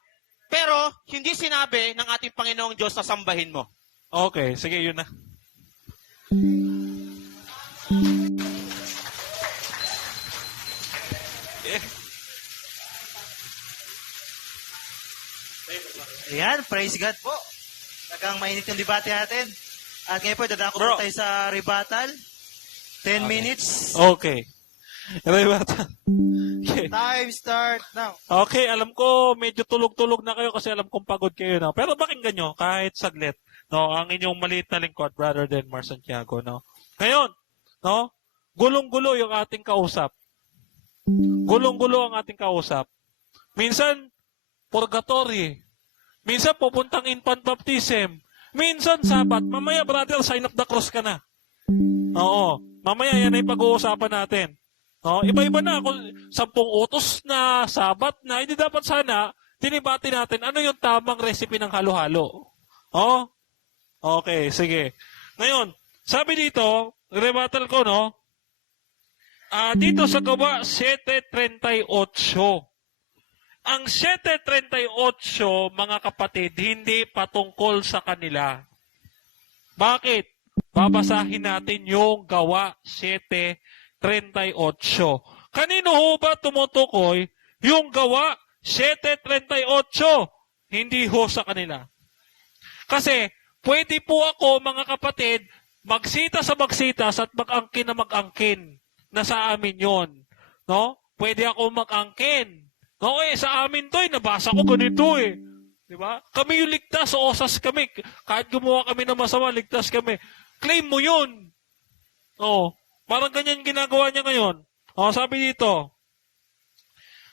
pero hindi sinabi ng ating Panginoong Diyos na sambahin mo. Okay, sige, yun na. Ayan, praise God po. Nagang mainit yung debate natin. At ngayon po, dadako Bro. po tayo sa rebuttal. 10 minutes. Okay. Rebata. Okay. Time start now. Okay, alam ko medyo tulog-tulog na kayo kasi alam kong pagod kayo na. Pero pakinggan nyo kahit saglit, no, ang inyong maliit na lingkod, Brother Denmar Santiago, no. Ngayon, no, gulong-gulo yung ating kausap. Gulong-gulo ang ating kausap. Minsan purgatory. Minsan pupuntang infant baptism. Minsan sabat. Mamaya, brother, sign of the cross ka na. Oo. Mamaya yan ay pag-uusapan natin. No, iba-iba na kung 10 utos na sabat na, hindi dapat sana tinibati natin ano yung tamang recipe ng halo-halo. Oh? Okay, sige. Ngayon, sabi dito, rebuttal ko, no? Dito sa gawa 7:38. Ang 7:38, mga kapatid, hindi patungkol sa kanila. Bakit? Babasahin natin yung gawa 7:38. Kanino ho ba tumutukoy yung gawa 7:38? Hindi ho sa kanila. Kasi pwede po ako, mga kapatid, magsita sa magsitas at mag-angkin na mag-angkin na sa amin yon. No? Pwede ako mag-angkin. No, sa amin to, nabasa ko ganito eh. Di ba? Kami yung ligtas, osas kami. Kahit gumawa kami ng masama, ligtas kami. Claim mo yun. Oh, parang ganyan ginagawa niya ngayon. Oh, sabi dito.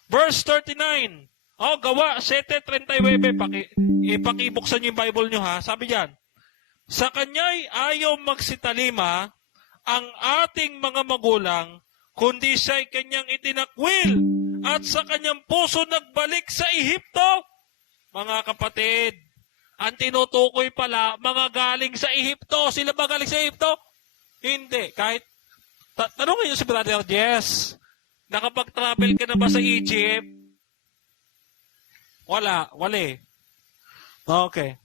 Verse 39. Oh, gawa 7:39. Ipakibuksan niyo yung Bible niyo, ha. Sabi diyan. Sa kanya'y ayaw magsitalima ang ating mga magulang, kundi siya'y kanyang itinakwil at sa kanyang puso nagbalik sa Ehipto. Mga kapatid, ang tinutukoy pala, mga galing sa Ehipto. Sila ba galing sa Ehipto? Hindi. Kahit, tanongin niyo si Brother Jess, nakapag-travel ka na ba sa Egypt? Wala. Okay.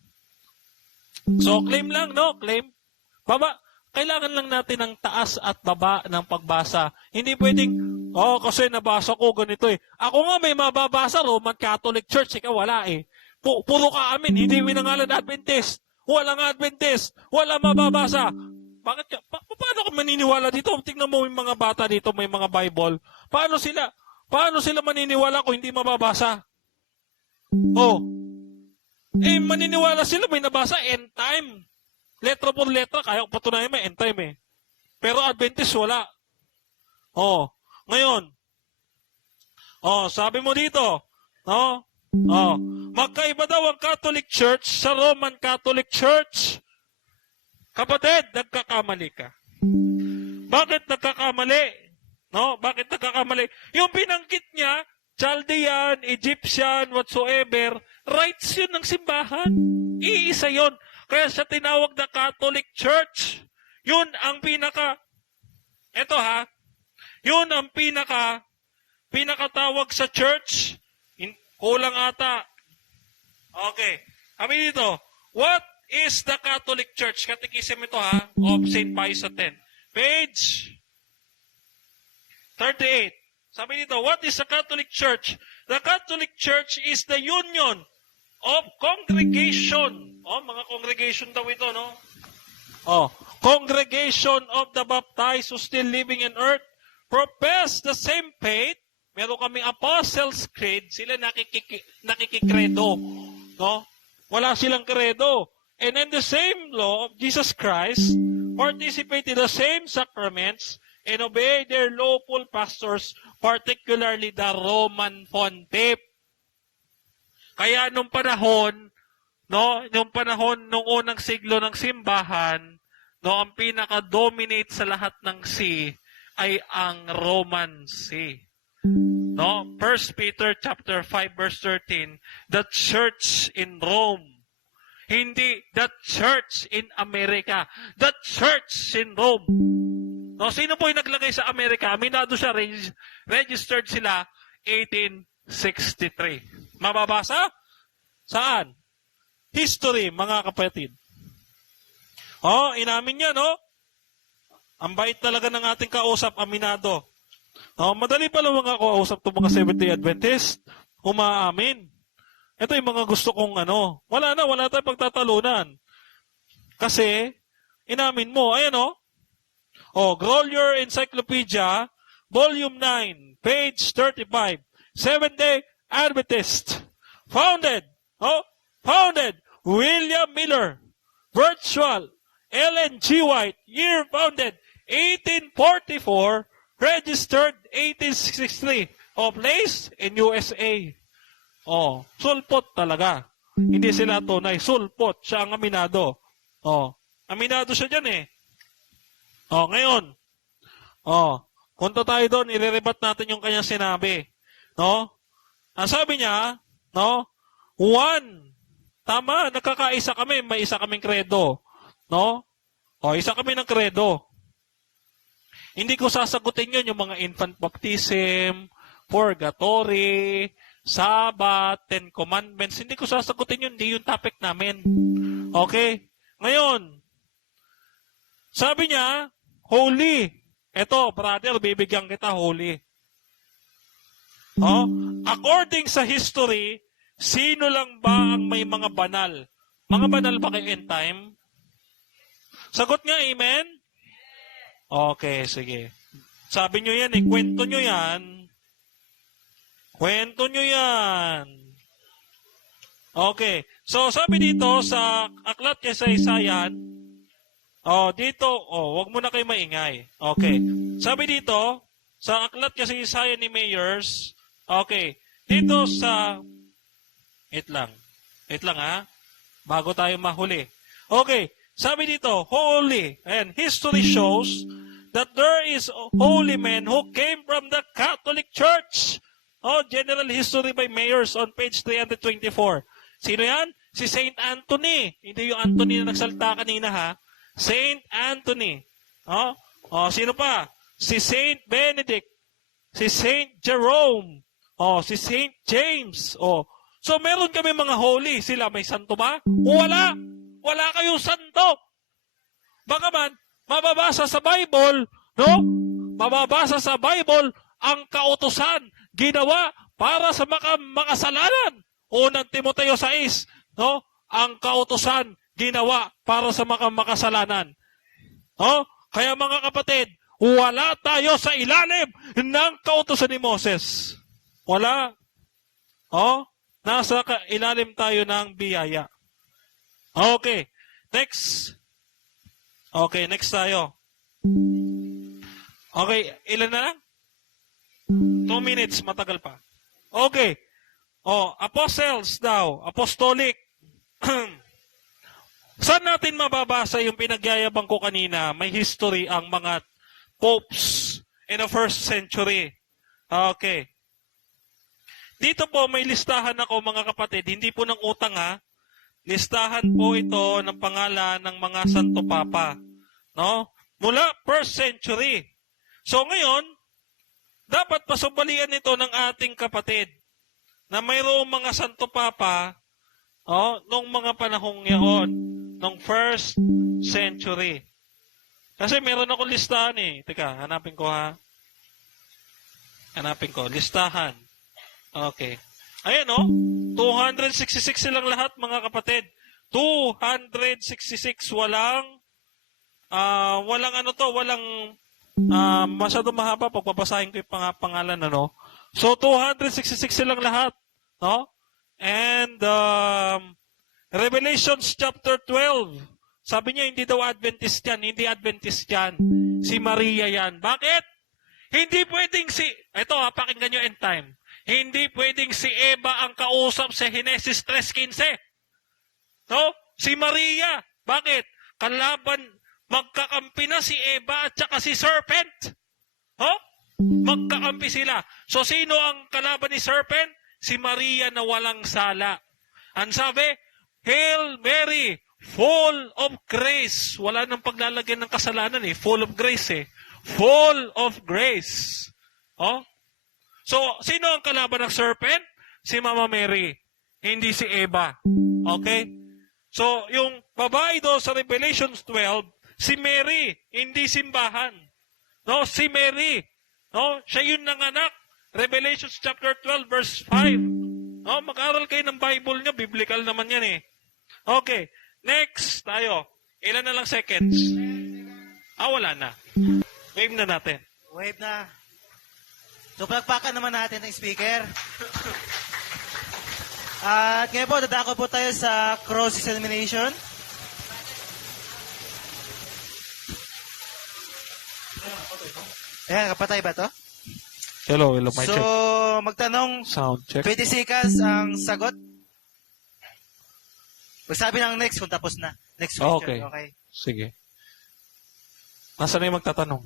So, claim lang, no? Claim. Baba. Kailangan lang natin ng taas at baba ng pagbasa. Hindi pwedeng, kasi nabasa ko ganito eh. Ako nga may mababasa, Roman Catholic Church, ikaw wala eh. Puro ka amin, hindi minangalan Adventist. Walang Adventist. Wala mababasa. Bakit ka? Paano ka maniniwala dito? Tingnan mo yung mga bata dito, may mga Bible. Paano sila maniniwala kung hindi mababasa? Oh. Maniniwala sila, may nabasa, end time. Letra por letra, kaya ko patunayan may end time eh. Pero Adventist, wala. Oh. Ngayon, sabi mo dito, magkaiba daw ang Catholic Church sa Roman Catholic Church. Kapatid, nagkakamali ka. Bakit nagkakamali? Bakit nagkakamali? Yung binanggit niya, Chaldean, Egyptian, whatsoever, rights yun ng simbahan. Iisa yun. Kaya siya tinawag na Catholic Church. Yun ang yun ang pinakatawag sa church. Kulang ata. Okay. Sabi dito, what is the Catholic Church? Katekism ito of St. Pius X. Page 38. Sabi dito, what is the Catholic Church? The Catholic Church is the union of congregation. Mga congregation daw ito, no? Congregation of the baptized who still living in earth profess the same faith. Meron kaming Apostles' Creed, sila nakikikredo. No? Wala silang kredo. And in the same law of Jesus Christ, participate in the same sacraments, and obey their lawful pastors, particularly the Roman Pontiff. Kaya nung panahon, nung unang siglo ng simbahan, ang pinaka-dominate sa lahat ng see ay ang Roman See. 1 Peter chapter 5 verse 13, the church in Rome. Hindi the church in America. The church in Rome. Sino po yung naglagay sa Amerika? Aminado siya, registered sila 1863. Mababasa? Saan? History, mga kapatid. Inamin niya, Ang bait talaga ng ating kausap, aminado. Madali pala mga kausap itong mga Seventh-day Adventist. Umaamin. Ito yung mga gusto kong wala tayong pagtatalunan. Kasi, inamin mo, ayan Grolier Encyclopedia, Volume 9, page 35. Seventh-day Adventist. Founded, William Miller, Virtual, Ellen G. White, year founded, 1844, registered 1863, place in USA. Sulpot talaga. Hindi sila tunay. Sulpot. Siya ang aminado. Aminado siya dyan ngayon. Punta tayo doon, irerebat natin yung kanyang sinabi. Ang sabi niya, one, tama, nagkakaisa kami, may isa kaming kredo. Isa kami ng kredo. Hindi ko sasagutin yun, yung mga infant baptism, purgatory, Sabbath, Ten Commandments. Hindi ko sasagutin yun, hindi yung topic namin. Okay? Ngayon, sabi niya, holy. Eto, brother, bibigyan kita holy. According sa history, sino lang ba ang may mga banal? Mga banal ba kay end time? Sagot nga, amen? Okay, sige. Sabi nyo yan kwento nyo yan. Kwento nyo yan. Okay. So, sabi dito sa aklat kay Isaiah, dito, wag mo na kayo maingay. Okay. Sabi dito, sa aklat kasi Isaiah ni Mayers, okay. Dito sa, wait lang bago tayo mahuli. Okay. Sabi dito, holy. And history shows that there is holy men who came from the Catholic Church. General History by Mayers on page 324. Sino yan? Si Saint Anthony. Hindi yung Anthony na nagsalta kanina Saint Anthony. Sino pa? Si Saint Benedict. Si Saint Jerome. Si Saint James. So meron kami mga holy. Sila may santo ba? Wala. Wala kayong santo. Bagaman, mababasa sa Bible, mababasa sa Bible ang kautusan ginawa para sa makasalanan. Unang Timoteo 6, no? Ang kautusan ginawa para sa mga makasalanan. No? Kaya mga kapatid, wala tayo sa ilalim ng kautusan ni Moses. Wala. Oh, nasa ilalim tayo ng biyaya. Okay. Next. Okay, next tayo. Okay, ilan na lang? 2 minutes, matagal pa. Okay. Oh, apostles daw, apostolic. Saan natin mababasa yung pinagyayabang ko kanina? May history ang mga popes in the first century. Okay. Dito po may listahan ako mga kapatid, hindi po ng utang ha. Listahan po ito ng pangalan ng mga Santo Papa. No? Mula first century. So ngayon, dapat pasubalian ito ng ating kapatid na mayroong mga Santo Papa nung mga panahong yaon, nung first century. Kasi meron akong listahan eh. Teka, hanapin ko ha. Hanapin ko. Listahan. Okay. Ayan 266 silang lahat mga kapatid. 266 walang masyado mahaba pag babasahin ko yung pangalan So 266 silang lahat, no? And Revelations chapter 12. Sabi niya hindi daw Adventist yan, hindi Adventist yan. Si Maria yan. Bakit? Hindi pwedeng ito pakinggan nyo end time. Hindi pwedeng si Eva ang kausap sa Genesis 3:15. No? Si Maria. Bakit? Magkakampi na si Eva at saka si serpent. Magkakampi sila. So sino ang kalaban ni serpent? Si Maria na walang sala. Ang sabi, Hail Mary, full of grace. Wala nang paglalagyan ng kasalanan full of grace Full of grace. So, sino ang kalaban ng serpent? Si Mama Mary. Hindi si Eva. Okay? So, yung babae doon sa Revelation 12, si Mary, hindi simbahan. No, si Mary. No, siya yung nanganak. Revelation chapter 12 verse 5. No, mag-aral kayo ng Bible niyo, biblical naman yan Okay, next tayo. Ilan na lang seconds? Wala na. Wave na natin. Wave na. So, palakpakan naman natin ang speaker. At ngayon po, dadako po tayo sa cross examination. Ayan, kapatay ba to? Hello, mic So, check. magtanong, Sound check. 20 seconds ang sagot. Magsabi ng next kung tapos na. Next question. Okay. Sige. Nasaan na yung magtatanong?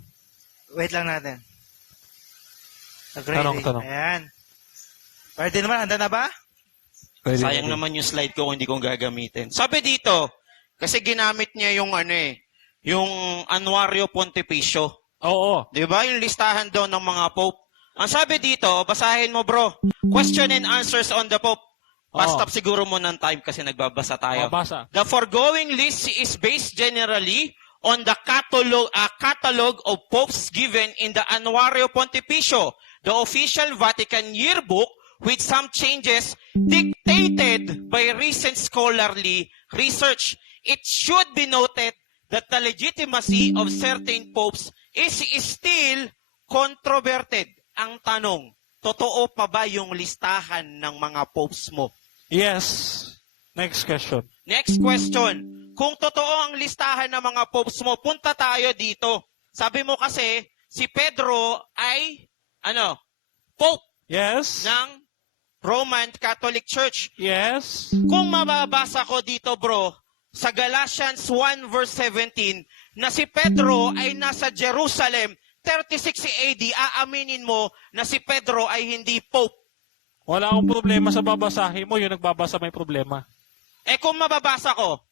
Wait lang natin. Tanong. Ayan. Ready naman? Handa na ba? Ready. Sayang naman yung slide ko kung hindi kong gagamitin. Sabi dito, kasi ginamit niya yung yung Annuario Pontificio. Oo. Di ba? Yung listahan doon ng mga pope. Ang sabi dito, basahin mo bro. Question and answers on the pope. Stop siguro muna ng time kasi nagbabasa tayo. Basa. The foregoing list is based generally on the catalog of popes given in the Annuario Pontificio, the official Vatican yearbook, with some changes dictated by recent scholarly research. It should be noted that the legitimacy of certain popes is still controverted. Ang tanong, totoo pa ba yung listahan ng mga popes mo? Yes. Next question. Next question. Kung totoo ang listahan ng mga popes mo, punta tayo dito. Sabi mo kasi, si Pedro ay, pope Yes. ng Roman Catholic Church. Yes. Kung mababasa ko dito bro, sa Galatians 1 verse 17, na si Pedro ay nasa Jerusalem, 36 AD, aaminin mo na si Pedro ay hindi pope. Wala akong problema sa babasahin mo, yung nagbabasa may problema. Kung mababasa ko,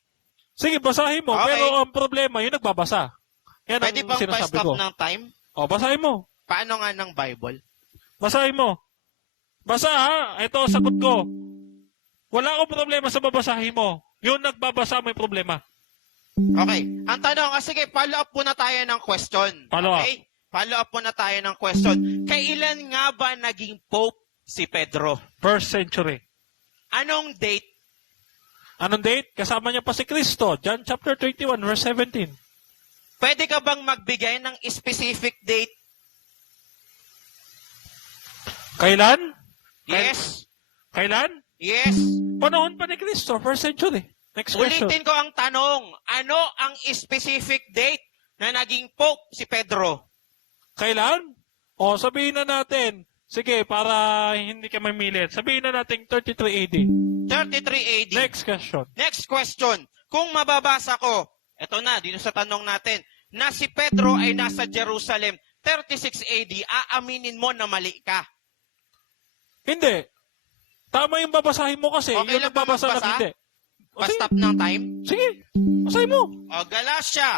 Sige, basahin mo. Okay. Pero ang problema, yung nagbabasa. Yan pwede ang bang sinasabi pa-stop ko. ng time? Basahin mo. Paano nga ng Bible? Basahin mo. Basa ha. Ito, sagot ko. Wala akong problema sa babasahin mo. Yung nagbabasa may problema. Okay. Ang tanong, sige, follow up muna tayo ng question. Follow up. Okay? Follow up muna tayo ng question. Kailan nga ba naging pope si Pedro? First century. Anong date? Anong date? Kasama niya pa si Kristo. John chapter 21, verse 17. Pwede ka bang magbigay ng specific date? Kailan? Yes. Kailan? Yes. Panahon pa ni Kristo, first century. Next question. Ulitin ko ang tanong. Ano ang specific date na naging Pope si Pedro? Kailan? O, sabihin na natin. Sige, para hindi ka mamilit. Sabihin na natin 33 AD. 33 AD. Next question. Next question. Kung mababasa ko, eto na, dito sa tanong natin, na si Pedro ay nasa Jerusalem, 36 AD, aaminin mo na mali ka. Hindi. Tama yung babasahin mo kasi. Okay yung lang ba nagbabasa magbasa? ng hindi. O, sige. Pa-stop ng time. Sige. Basahin mo. O, Galatia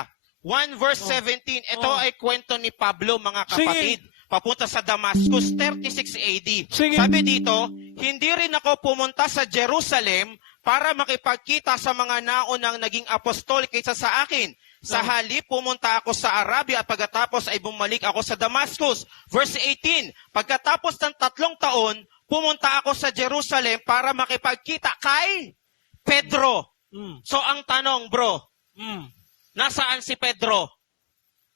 1 verse 17. Ito Oh. ay kwento ni Pablo, mga Sige. kapatid. Papunta sa Damascus, 36 AD. Sige. Sabi dito, hindi rin ako pumunta sa Jerusalem para makipagkita sa mga naunang naging apostol kaysa sa akin. Sa halip, pumunta ako sa Arabia at pagkatapos ay bumalik ako sa Damascus. Verse 18, pagkatapos ng 3 taon, pumunta ako sa Jerusalem para makipagkita kay Pedro. Mm. So ang tanong, bro, nasaan si Pedro?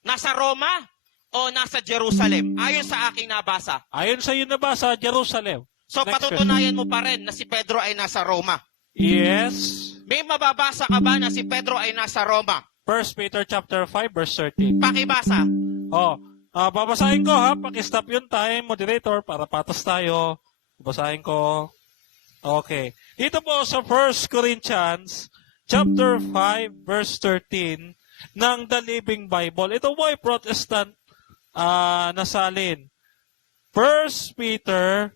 Nasa Roma o nasa Jerusalem? Ayon sa aking nabasa. Ayon sa iyo nabasa, Jerusalem. So Next patutunayan mo pa rin na si Pedro ay nasa Roma. Yes. May mababasa ka ba na si Pedro ay nasa Roma? 1 Peter chapter 5, verse 13. Pakibasa. Oh, babasahin ko ha. Pakistop yung time, moderator, para patas tayo. Babasahin ko. Okay. Dito po sa 1 Corinthians chapter 5, verse 13 ng The Living Bible. Ito po ay Protestant nasalin. 1 Peter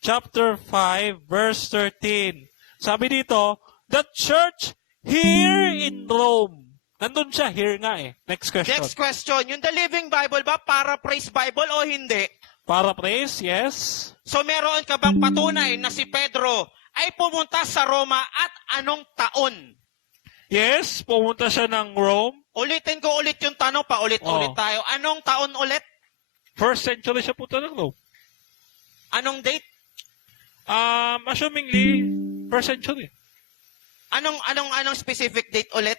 chapter 5, verse 13. Sabi dito, the church here in Rome. Nandun siya, here nga eh. Next question. Next question. Yung The Living Bible ba, paraphrase Bible o hindi? Paraphrase, yes. So meron ka bang patunay na si Pedro ay pumunta sa Roma at anong taon? Yes, pumunta siya ng Rome. Ulitin ko ulit yung tanong, paulit-ulit Oh. tayo. Anong taon ulit? First century siya punta ng Rome. Anong date? Assumingly, first century. Anong specific date ulit?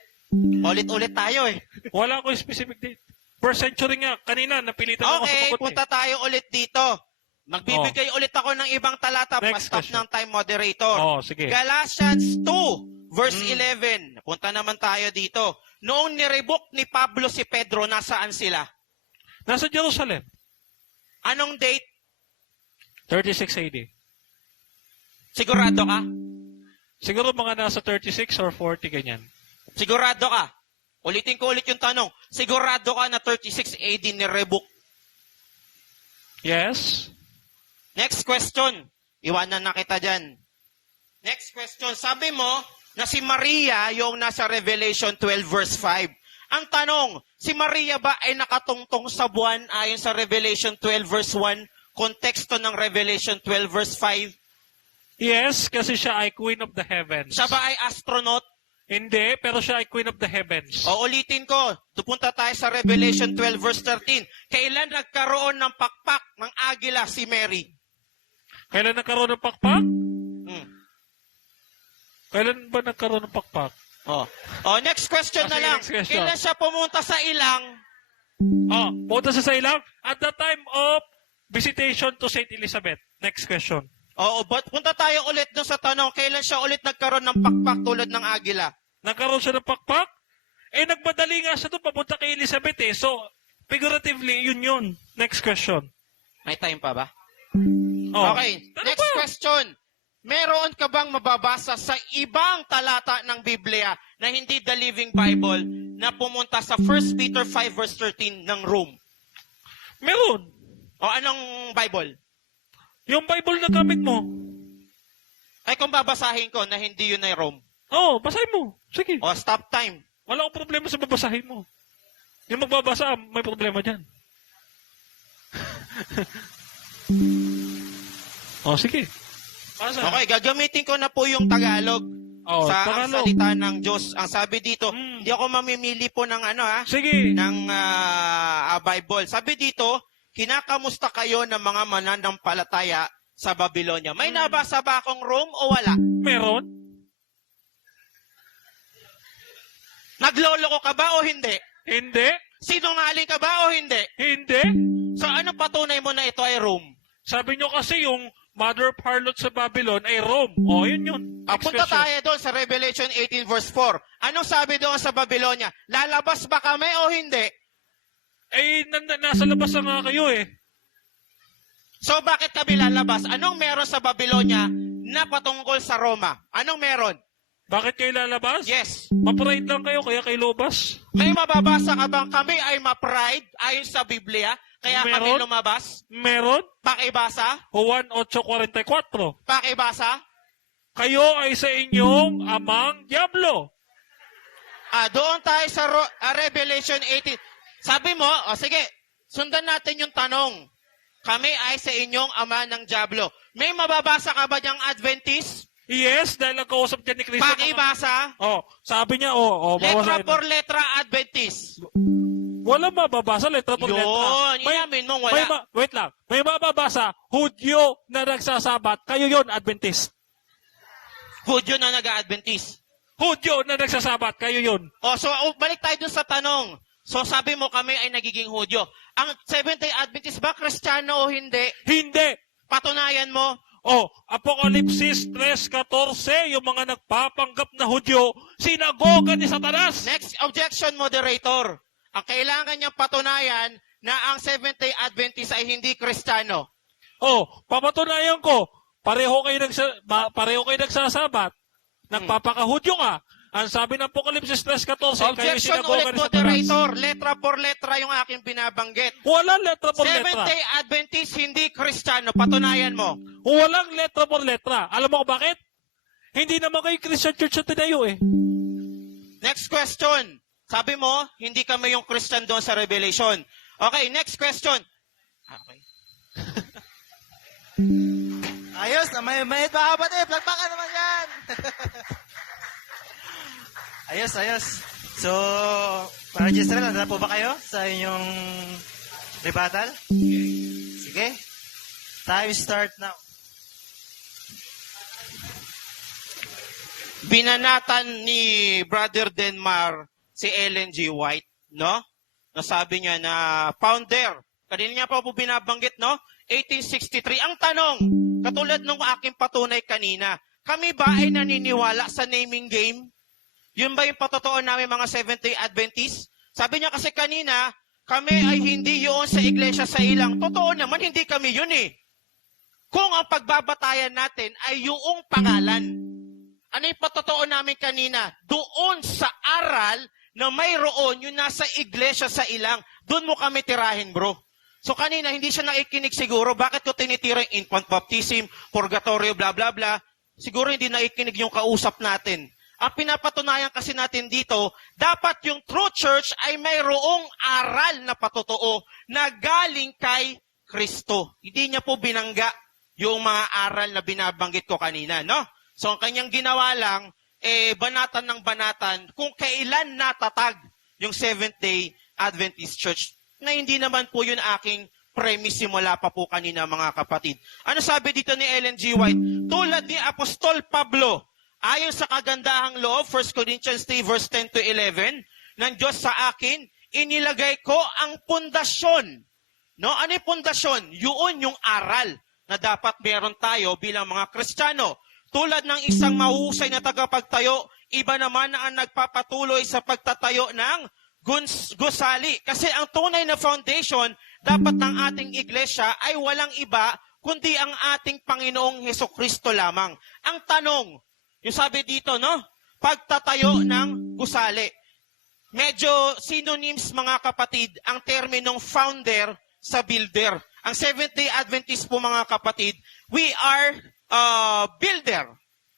Ulit-ulit tayo eh. Wala ko specific date. First century nga. Kanina, napilitan ako Okay, sumagot punta tayo ulit dito. Magbibigay ulit ako ng ibang talata. Next Pa-stop question. ng time moderator. Oh, sige. Galatians 2, verse 11. Punta naman tayo dito. Noong nirevoke ni Pablo si Pedro, nasaan sila? Nasa Jerusalem. Anong date? 36 AD. Sigurado ka? Siguro mga nasa 36 or 40 ganyan. Sigurado ka? Ulitin ko ulit yung tanong. Sigurado ka na 36 AD ni-revoke? Yes. Next question. Iwanan na kita dyan. Next question. Sabi mo na si Maria yung nasa Revelation 12 verse 5. Ang tanong, si Maria ba ay nakatungtong sa buwan ayon sa Revelation 12 verse 1? Konteksto ng Revelation 12 verse 5? Yes, kasi siya ay Queen of the Heavens. Siya ba ay astronaut? Hindi, pero siya ay Queen of the Heavens. O ulitin ko, tupunta tayo sa Revelation 12 verse 13. Kailan nagkaroon ng pakpak ng agila si Mary? Kailan nagkaroon ng pakpak? Hmm. Kailan ba nagkaroon ng pakpak? Next question na Sige, lang. next question. Kailan siya pumunta sa ilang? Punta sa ilang at the time of visitation to St. Elizabeth. Next question. But punta tayo ulit doon sa tanong, kailan siya ulit nagkaroon ng pakpak tulad ng agila? Nagkaroon siya ng pakpak? Nagmadali nga siya doon papunta kay Elizabeth eh. So, figuratively, yun. Next question. May time pa ba? Oh. Okay, Ano next ba? question. Meron ka bang mababasa sa ibang talata ng Biblia na hindi the Living Bible na pumunta sa 1 Peter 5 verse 13 ng Rome? Meron. O anong Bible? Yung Bible na gamit mo. Ay kung babasahin ko na hindi yun ay Rome. Basahin mo. Sige. O stop time. Wala akong problema sa babasahin mo. Yung magbabasa, may problema dyan. Sige. Basa. Okay, gagamitin ko na po yung Tagalog sa ang Tagalog. salita ng Diyos. Ang sabi dito, Mm. hindi ako mamimili po ng Sige. ng Bible. Sabi dito, kinakamusta kayo ng mga mananampalataya sa Babylonia. May nabasa ba akong Rome o wala? Meron? Nagloloko ka ba o hindi? Hindi? Sinungaling ka ba o hindi? Hindi? So ano patunay mo na ito ay Rome? Sabi nyo kasi yung mother harlot sa Babylon ay Rome. O, yun yun. Punta Expression. tayo doon sa Revelation 18 verse 4. Anong sabi doon sa Babylonia? Lalabas ba kami o hindi? Eh, nasa labas na nga kayo eh. So bakit kami lalabas? Anong meron sa Babylonia na patungkol sa Roma? Anong meron? Bakit kayo lalabas? Yes. Ma-pride lang kayo, kaya kayo lobas. May mababasa ka bang kami ay ma-pride ayon sa Biblia? Kaya kami Meron? lumabas? Meron? Pakibasa? Juan 8:44. Pakibasa? Kayo ay sa inyong amang Diablo. Doon tayo sa Revelation 18. Sabi mo, sige, sundan natin yung tanong. Kami ay sa inyong ama ng Diablo. May mababasa ka ba niyang Adventist? Yes, dahil nagkausap dyan ni Kristo. Pakibasa? Sabi niya, Letra babasahin por na. letra Adventist. Wala mababasa, letra por letra. Yun, inamin mong wala. Wait lang. May mababasa, Hudyo na nagsasabat. Kayo yon Adventist. Hudyo na nag-Adventist. Hudyo na nagsasabat. Kayo yon. So balik tayo dun sa tanong. So sabi mo kami ay nagiging Hudyo. Ang Seventh-day Adventist ba Kristiyano o hindi? Hindi. Patunayan mo. Apokalipsis 3:14, yung mga nagpapanggap na Hudyo, sinagoga ni Satanas. Next objection, moderator. Ang kailangan niyang patunayan na ang Seventh-day Adventist ay hindi Kristiyano. Papatunayan ko, pareho kayo nagsasabat, nagpapakahudyo nga. Ang sabi ng Apokalipsis 3:14, kayo Objection sinagoga ulit, ni Satanas. moderator. Letra por letra yung aking binabanggit. Walang letra por letra. Seventh-day Adventist, hindi Kristiyano. Patunayan mo. Walang letra por letra. Alam mo kung bakit? Hindi naman kayo Christian Church sa tinayo eh. Next question. Sabi mo, hindi kami yung Christian doon sa Revelation. Okay, next question. Okay. Ayos, may pa kapatid. Plagpakan naman yan. Ayos. So, register na. Nandala po ba kayo sa inyong rebuttal? Sige. Time start now. Binanatan ni Brother Denmar si Ellen G. White, no? Nasabi niya na founder. Kanina niya pa po binabanggit, no? 1863. Ang tanong, katulad ng aking patunay kanina, kami ba ay naniniwala sa naming game? Yun ba yung patotoo namin mga Seventh-day Adventist? Sabi niya kasi kanina, kami ay hindi yun sa iglesia sa ilang. Totoo naman, hindi kami yun eh. Kung ang pagbabatayan natin ay yung pangalan, ano yung patotoo namin kanina? Doon sa aral na mayroon yung nasa iglesia sa ilang, doon mo kami tirahin, bro. So kanina, hindi siya nakikinig siguro. Bakit ko tinitira yung infant baptism, purgatorio, bla bla bla? Siguro hindi nakikinig yung kausap natin. Ang pinapatunayan kasi natin dito, dapat yung true church ay mayroong aral na patotoo na galing kay Kristo. Hindi niya po binangga yung mga aral na binabanggit ko kanina, no? So ang kanyang ginawa lang, banatan ng banatan kung kailan natatag yung Seventh-day Adventist Church na hindi naman po yun aking premise simula pa po kanina mga kapatid. Ano sabi dito ni Ellen G. White? Tulad ni Apostol Pablo, ayon sa kagandahang loob, 1 Corinthians 3 verse 10 to 11, ng Diyos sa akin, inilagay ko ang pundasyon. No? Ano yung pundasyon? Yun yung aral na dapat meron tayo bilang mga Kristiyano. Tulad ng isang mahusay na tagapagtayo, iba naman ang nagpapatuloy sa pagtatayo ng gusali. Kasi ang tunay na foundation dapat ng ating iglesia ay walang iba kundi ang ating Panginoong Hesukristo lamang. Ang tanong, yung sabi dito, no? Pagtatayo ng gusali. Medyo synonyms, mga kapatid, ang terminong founder sa builder. Ang Seventh-day Adventist po, mga kapatid, we are builder.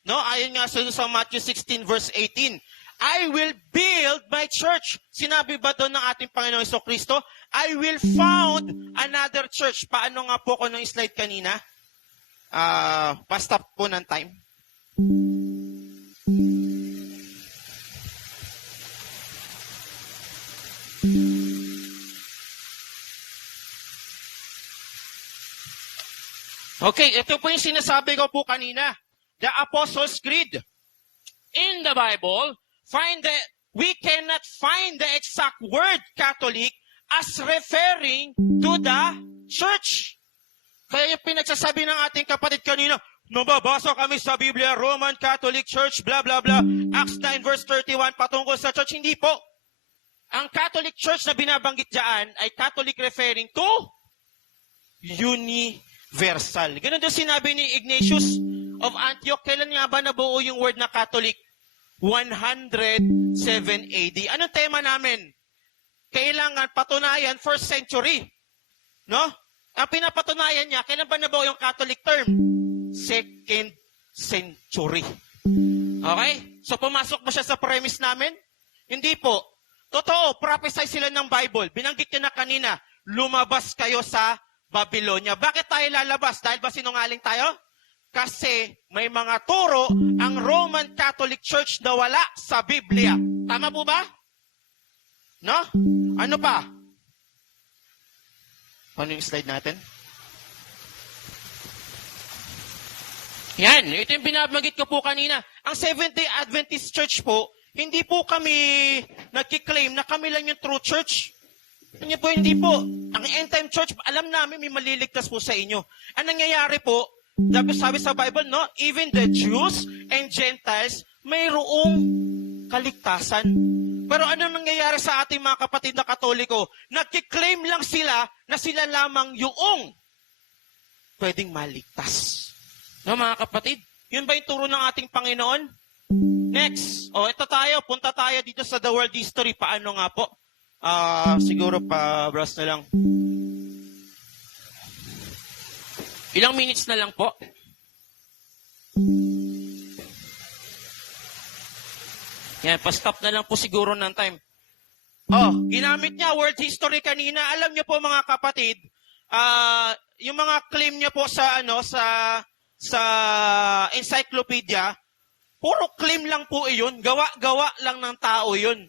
No? Ayon nga sa Matthew 16 verse 18. I will build my church. Sinabi ba doon ng ating Panginoong Hesukristo? I will found another church. Paano nga po ko nung slide kanina? Basta po ng time. Okay, ito po yung sinasabi ko po kanina. The Apostles' Creed. In the Bible, we cannot find the exact word Catholic as referring to the church. Kaya yung pinagsasabi ng ating kapatid kanina, nababasa kami sa Biblia, Roman Catholic Church, blah, blah, blah. Acts 9 verse 31 patungkol sa church. Hindi po. Ang Catholic Church na binabanggit dyan ay Catholic referring to universal. Ganun din sinabi ni Ignatius of Antioch. Kailan nga ba nabuo yung word na Catholic? 107 AD. Anong tema namin? Kailangan patunayan, 1st century. No? Ang pinapatunayan niya, kailan ba nabuo yung Catholic term? 2nd century. Okay? So pumasok ba siya sa premise namin? Hindi po. Totoo, prophesy sila ng Bible. Binanggit niya na kanina, lumabas kayo sa Babylonia. Bakit tayo lalabas? Dahil ba sinungaling tayo? Kasi may mga turo ang Roman Catholic Church na wala sa Biblia. Tama po ba? No? Ano pa? Ano yung slide natin? Yan, ito yung binabanggit ko po kanina. Ang Seventh-day Adventist Church po, hindi po kami nagkiklaim na kami lang yung true church. Hindi po. Ang end-time church, alam namin may maliligtas po sa inyo. Ang nangyayari po, sabi sa Bible, no? Even the Jews and Gentiles, mayroong kaligtasan. Pero ano nangyayari sa ating mga kapatid na Katoliko? Nagkiklaim lang sila na sila lamang yung pwedeng maligtas. No, mga kapatid? Yun ba yung turo ng ating Panginoon? Next. Ito tayo. Punta tayo dito sa The World History. Paano nga po? Siguro pa-browse na lang. Ilang minutes na lang po. Yan, pa-stop na lang po siguro ng time. Ginamit niya World History kanina. Alam niyo po mga kapatid, yung mga claim niya po sa encyclopedia, puro claim lang po iyon. Gawa-gawa lang ng tao yun.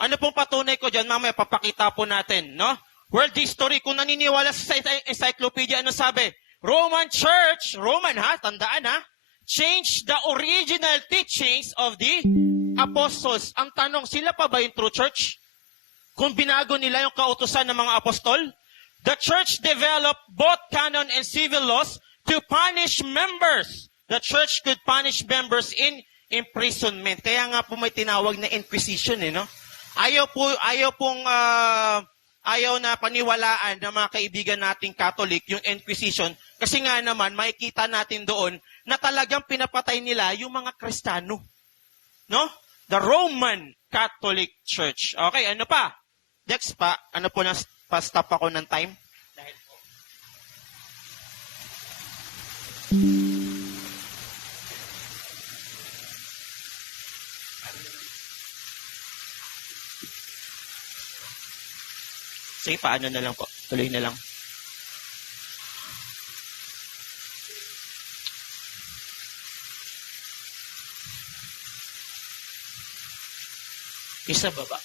Ano pong patunay ko dyan? Mamaya papakita po natin, no? World History, kung naniniwala sa encyclopedia, ano sabi? Roman Church, Roman ha, tandaan ha, changed the original teachings of the apostles. Ang tanong, sila pa ba yung true church? Kung binago nila yung kautusan ng mga apostol? The church developed both canon and civil laws to punish members. The church could punish members in imprisonment. Kaya nga po may tinawag na inquisition, no? Ayaw na paniwalaan ng mga kaibigan nating Catholic yung Inquisition kasi nga naman makikita natin doon na talagang pinapatay nila yung mga Kristiyano. No? The Roman Catholic Church. Okay, ano pa? Next pa, ano po na pa-stop ako ng time? Dahil po. Sige, paano na lang po. Tuloy na lang. Isa baba.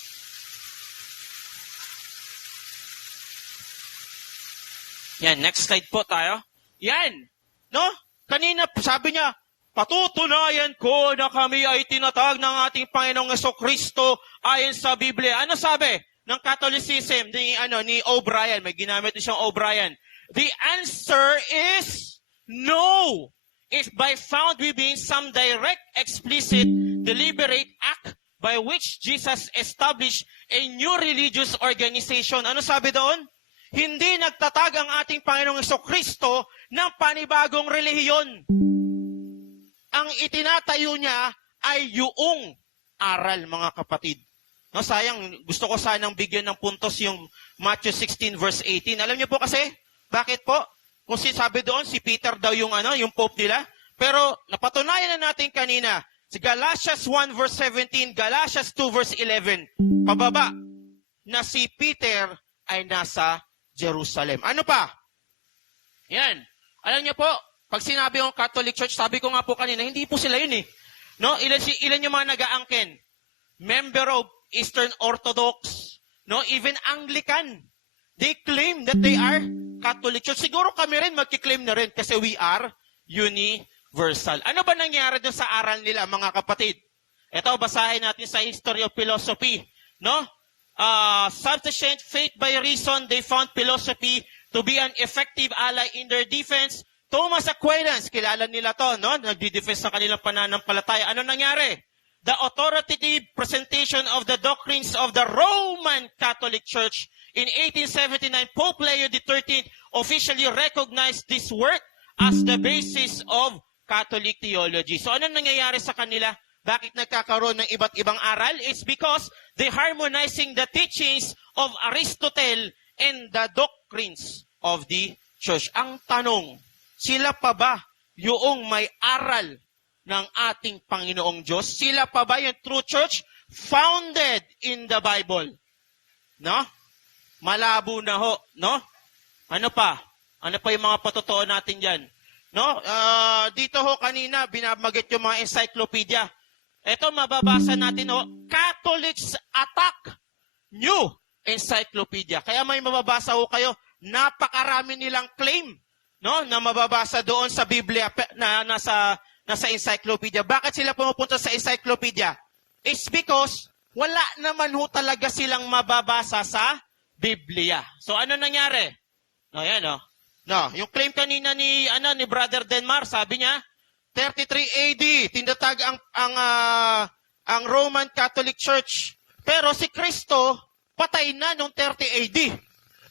Yan, next slide po tayo. Yan. No? Kanina, sabi niya, patutunayan ko na kami ay tinatag ng ating Panginoong Jesucristo ayon sa Biblia. Ano sabi ng Catholicism ni O'Brien? May ginamit siyang O'Brien. The answer is no. If by found we being some direct, explicit, deliberate act by which Jesus established a new religious organization. Ano sabi doon? Hindi nagtatag ang ating Panginoong Jesucristo ng panibagong relihiyon. Ang itinatayo niya ay yung aral, mga kapatid. No, sayang, gusto ko sanang bigyan ng puntos yung Matthew 16 verse 18. Alam niyo po kasi, bakit po? Kung sabi doon, si Peter daw yung Pope nila. Pero napatunayan na natin kanina, si Galatians 1 verse 17, Galatians 2 verse 11, pababa, na si Peter ay nasa Jerusalem. Ano pa? Yan. Alam niyo po, pag sinabi yung Catholic Church, sabi ko nga po kanina, hindi po sila yun eh. No? Ilan yung mga nag-aangkin? Member of Eastern Orthodox, no? Even Anglican. They claim that they are Catholic Church. Siguro kami rin magkiklaim na rin kasi we are universal. Ano ba nangyari doon sa aral nila, mga kapatid? Ito, basahin natin sa History of Philosophy. No? Sufficient faith by reason, they found philosophy to be an effective ally in their defense. Thomas Aquinas, kilala nila to, no? Nagdi-defense ng kanilang pananampalataya. Ano nangyari? The authoritative presentation of the doctrines of the Roman Catholic Church in 1879, Pope Leo XIII officially recognized this work as the basis of Catholic theology. So ano nangyayari sa kanila? Bakit nagkakaroon ng iba't ibang aral? It's because they harmonizing the teachings of Aristotle and the doctrines of the church. Ang tanong, sila pa ba yung may aral ng ating Panginoong Diyos? Sila pa ba yung true church founded in the Bible? No? Malabo na ho, no? Ano pa? Ano pa yung mga patotoo natin diyan? No? Dito ho kanina binabagit yung mga encyclopedia. Ito mababasa natin ho, Catholics Attack New Encyclopedia. Kaya may mababasa ho kayo, napakarami nilang claim, no, na mababasa doon sa Biblia na nasa encyclopedia. Bakit sila pumupunta sa encyclopedia? It's because wala naman ho talaga silang mababasa sa Biblia. So ano nangyari? No, yan oh. No, yung claim kanina ni Brother Denmar, sabi niya 33 AD tinatag ang Roman Catholic Church. Pero si Kristo patay na noong 30 AD.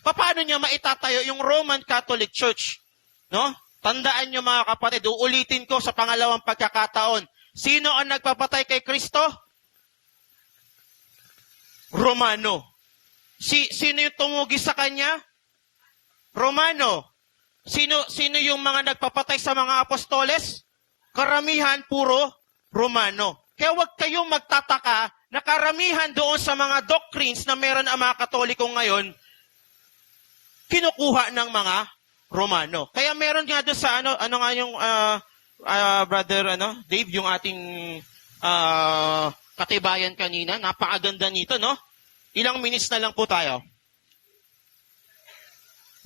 Paano niya maitatayo yung Roman Catholic Church? No? Tandaan niyo mga kapatid, uulitin ko sa pangalawang pagkakataon. Sino ang nagpapatay kay Kristo? Romano. Sino yung tumugi sa kanya? Romano. Sino yung mga nagpapatay sa mga apostoles? Karamihan puro Romano. Kaya huwag kayong magtataka na karamihan doon sa mga doctrines na meron ang mga Katoliko ngayon, kinukuha ng mga Romano. Kaya meron nga doon sa ano nga yung brother Dave, yung ating katibayan kanina, napakaganda nito, no? Ilang minutes na lang po tayo.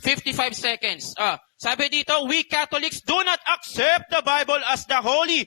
55 seconds. Sabi dito, we Catholics do not accept the Bible as the holy,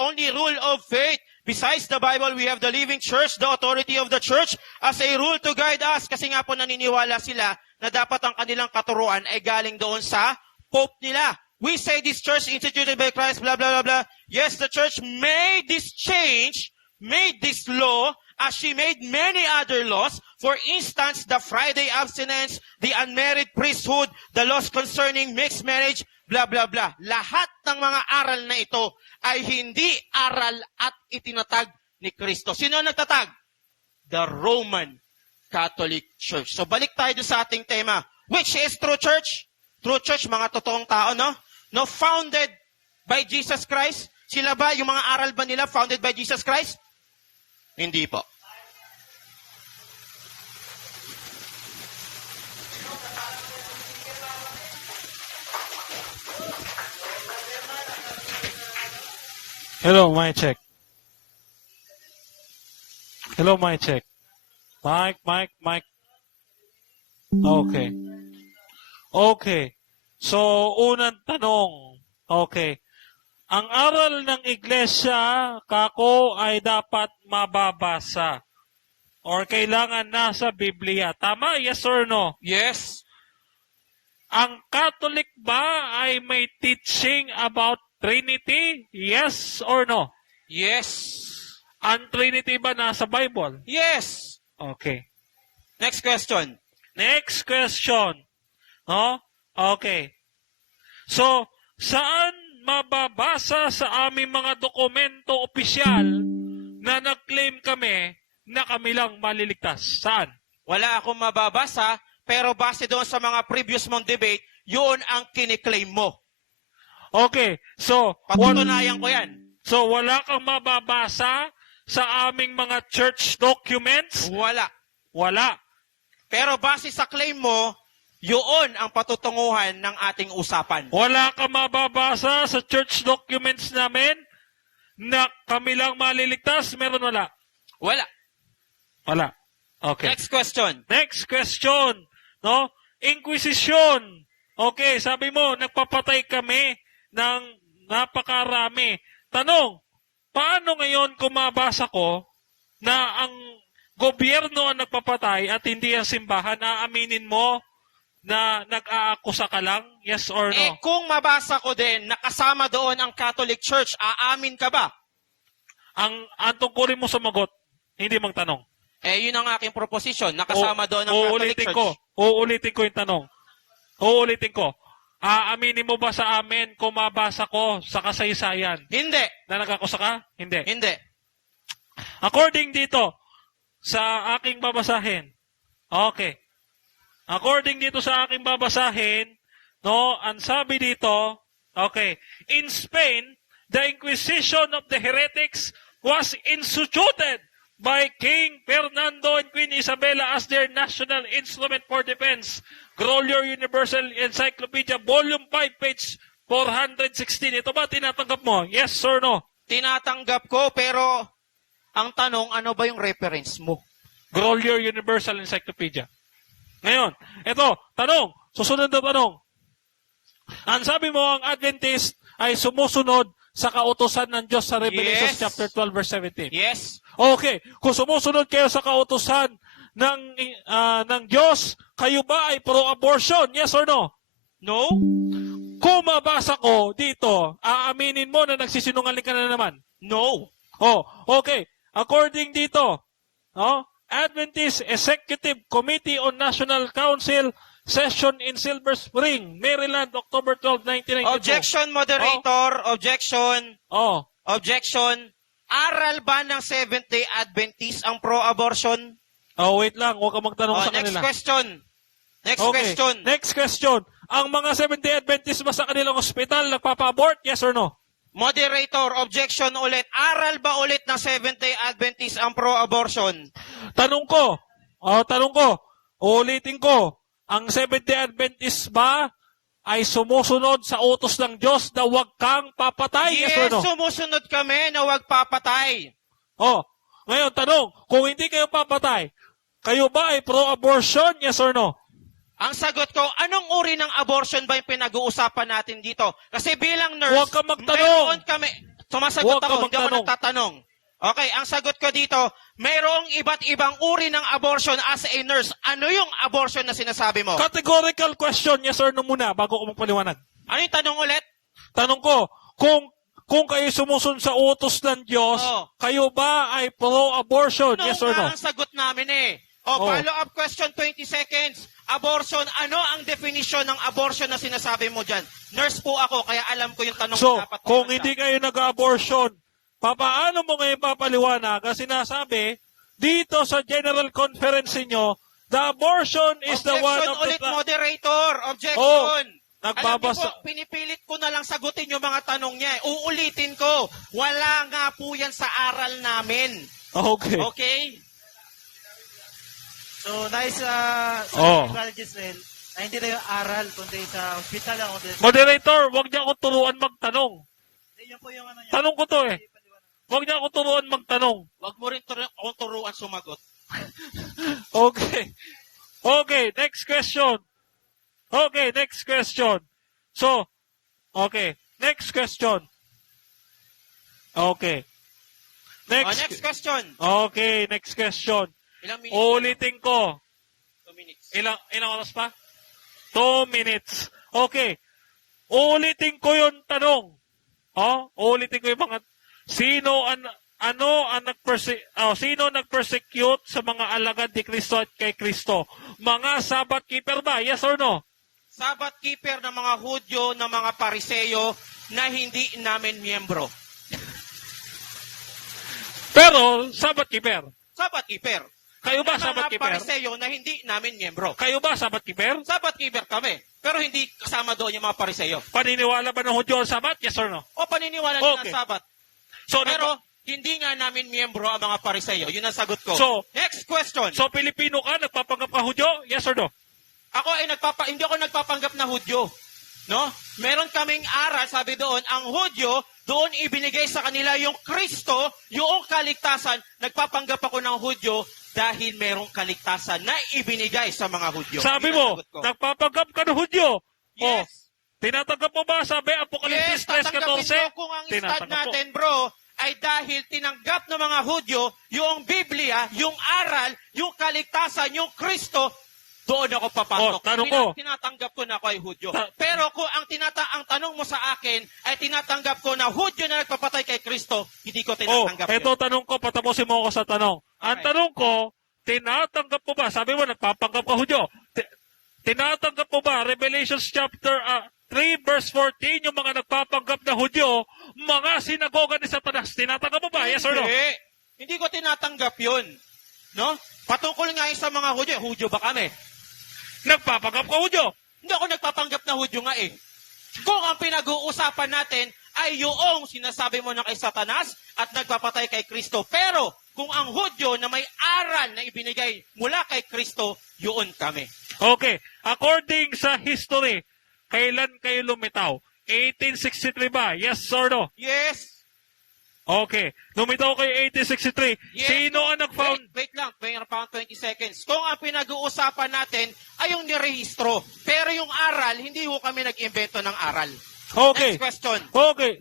only rule of faith. Besides the Bible, we have the living church, the authority of the church, as a rule to guide us. Kasi nga po naniniwala sila na dapat ang kanilang katuruan ay galing doon sa Pope nila. We say this church instituted by Christ, blah, blah, blah, blah. Yes, the church made this change, made this law, as she made many other laws. For instance, the Friday abstinence, the unmarried priesthood, the laws concerning mixed marriage, blah, blah, blah. Lahat ng mga aral na ito ay hindi aral at itinatag ni Kristo. Sino nagtatag? The Roman Catholic Church. So balik tayo sa ating tema. Which is true church? True church, mga totoong tao, no? No, founded by Jesus Christ. Sila ba, yung mga aral ba nila founded by Jesus Christ? Hindi po. Hello, mic check. Hello, mic check. Mic. Okay. Okay. So, unang tanong. Okay. Ang aral ng iglesia, kako, ay dapat mababasa. Or kailangan nasa Biblia. Tama? Yes or no? Yes. Ang Catholic ba ay may teaching about Trinity? Yes or no? Yes. Ang Trinity ba nasa Bible? Yes. Okay. Next question. Next question. No? Okay. So, saan mababasa sa aming mga dokumento opisyal na nag-claim kami na kami lang maliligtas? Saan? Wala akong mababasa, pero base doon sa mga previous mong debate, yun ang kiniklaim mo. Okay. So, Patutunayan ko yan. So, wala kang mababasa sa aming mga church documents? Wala. Wala. Pero base sa claim mo, yun ang patutunguhan ng ating usapan. Wala kang mababasa sa church documents namin na kami lang maliligtas? Meron wala? Wala. Wala. Okay. Next question. Next question. no? Inquisition. Okay, sabi mo, nagpapatay kami ng napakarami. Tanong, paano ngayon kung mabasa ko na ang gobyerno ang nagpapatay at hindi ang simbahan, aaminin mo na nag-aakusa ka lang? Yes or no? Kung mabasa ko din, nakasama doon ang Catholic Church, aamin ka ba? Ang tungkulin mo sumagot, hindi magtanong. Yun ang aking proposition. Nakasama doon ang Catholic Church. Uulitin ko yung tanong. Uulitin ko. Aaminin mo ba sa amin kung mabasa ko sa kasaysayan? Hindi. Na nagkakusa ka? Hindi. Hindi. According dito, sa aking babasahin, okay. According dito sa aking babasahin, no, ang sabi dito, okay, in Spain, the Inquisition of the heretics was instituted by King Fernando and Queen Isabella as their national instrument for defense. Grolier Universal Encyclopedia, Volume 5, page 416. Ito ba tinatanggap mo? Yes or no? Tinatanggap ko, pero ang tanong, ano ba yung reference mo? Grolier Universal Encyclopedia. Ngayon, ito, tanong. Susunod na tanong. Ang sabi mo, ang Adventist ay sumusunod sa kautusan ng Diyos sa Revelation Yes. chapter 12, verse 17. Yes. Okay, kung sumusunod kayo sa kautusan ng Diyos, kayo ba ay pro-abortion? Yes or no? No? Kung mabasa ko dito, aaminin mo na nagsisinungaling ka na naman. No. Oh, okay. According dito, Adventist Executive Committee on National Council session in Silver Spring, Maryland, October 12, 1992. Objection, moderator. Objection. Oh, Objection. Aral ba ng Seventh-day Adventist ang pro-abortion? wait lang. Huwag ka magtanong sa Next kanila. question. Next Okay. question. Next question. Ang mga Seventh-day Adventist ba sa kanilang ospital nagpapa-abort? Yes or no? Moderator, objection ulit. Aral ba ulit ng Seventh-day Adventist ang pro-abortion? Tanong ko, ulitin ko, ang Seventh-day Adventist ba ay sumusunod sa utos ng Diyos na huwag kang papatay? Yes or no? Sumusunod kami na huwag papatay. Oh, ngayon tanong, kung hindi kayo papatay, kayo ba ay pro-abortion? Yes or no? Ang sagot ko, anong uri ng abortion ba yung pinag-uusapan natin dito? Kasi bilang nurse, Huwag ka magtanong. mayroon kami, sumasagot Huwag ka ako, hindi ako magtanong. nagtatanong. Okay, ang sagot ko dito, mayroong iba't ibang uri ng abortion as a nurse. Ano yung abortion na sinasabi mo? Categorical question, yes or no muna, bago ko magpaliwanag. Ano yung tanong ulit? Tanong ko, kung kayo sumusunod sa utos ng Diyos, Oo. kayo ba ay pro-abortion? Yes or no? Ang sagot namin eh. Oo. Follow-up question, 20 seconds. Abortion, ano ang definition ng abortion na sinasabi mo dyan? Nurse po ako, kaya alam ko yung tanong So, na dapat kung pumunta. hindi kayo nag-abortion, paano mo ngayon papaliwanag? Kasi sinasabi, dito sa general conference niyo, the abortion is the one of ulit, the... moderator. Objection. Oh, Alam nagbabasa. niyo po, pinipilit ko na lang sagutin yung mga tanong niya. Uulitin ko. Wala nga po yan sa aral namin. Okay. Okay? So, nice Oh. Brother Giselle, na hindi na yung aral, kundi sa hospital lang. Kundi sa... Moderator, huwag niya akong turuan magtanong. Yun po yung ano niya. Tanong ko to eh. Huwag niya akong turuan magtanong. Wag mo rin akong turuan sumagot. Okay. Okay, next question. Okay, next question. So, okay, next question. Okay. Next question. Okay, next question. Ilang minutes? Ulitin ko. 2 minutes. Ilang oras pa? 2 minutes. Okay. Ulitin ko yung tanong. Ulitin ko yung mga sino nag-persecute sa mga alagad ni Kristo at kay Kristo? Mga Sabbath keeper ba? Yes or no? Sabbath keeper ng mga Hudyo, ng mga Pariseyo na hindi namin miyembro. Pero Sabbath keeper. Sabbath keeper. Kayo ba Ng Sabbath mga keeper? Pariseyo na hindi namin miyembro. Kayo ba Sabbath keeper? Sabbath keeper kami. Pero hindi kasama doon yung mga Pariseyo. Paniniwala ba ng Hudyo ang Sabbath? Yes or no? O paniniwala nila Okay. ng Sabbath. So, Pero hindi nga namin miyembro ang mga Pariseyo. Yun ang sagot ko. So, next question. so Pilipino ka, nagpapanggap ka Hudyo? Yes or no? Ako ay hindi ako nagpapanggap na Hudyo. No? Meron kaming aral, sabi doon, ang Hudyo, doon ibinigay sa kanila yung Kristo, yung kaligtasan, nagpapanggap ako ng Hudyo, dahil merong kaligtasan na ibinigay sa mga Hudyo. Sabi Yun ang mo, sagot ko. nagpapanggap ka ng Hudyo. Yes. Tinatanggap mo ba? Sabi, Apokalipsis 3:14. tatanggapin ko kung ang stand Tinatanggap mo. natin, bro, ay dahil tinanggap ng mga Hudyo yung Biblia, yung aral, yung kaligtasan, yung Kristo, doon ako papasok. Tanong ko. Tinatanggap ko na ako ay Hudyo. Ta- Pero kung ang tanong mo sa akin ay tinatanggap ko na Hudyo na nagpapatay kay Kristo, hindi ko tinatanggap yun. Eto tanong ko, patapusin mo ako sa tanong. Ang Okay. tanong ko, tinatanggap mo ba? Sabi mo, nagpapanggap ka Hudyo. Tinatanggap mo ba? Revelations chapter 3 verse 14, yung mga nagpapanggap na Hudyo, mga sinagoga ni Satanas. Tinatanggap mo ba? Yes or no? Hindi ko tinatanggap yun. No? Patungkol nga yun sa mga Hudyo. Hudyo ba kami? Nagpapanggap ka Hudyo. Hindi ako nagpapanggap na Hudyo nga eh. Kung ang pinag-uusapan natin ay yung sinasabi mo na kay Satanas at nagpapatay kay Kristo. Pero kung ang Hudyo na may aral na ibinigay mula kay Kristo, yun kami. Okay. According sa history, kailan kayo lumitaw? 1863 ba? Yes or no? Yes. Okay. Lumitaw kayo 1863. Yes. Sino ang nag-found? Wait lang. Mayroon pa 20 seconds. Kung ang pinag-uusapan natin ay yung nirehistro. Pero yung aral, hindi ho kami nag-invento ng aral. Okay. Next question. Okay.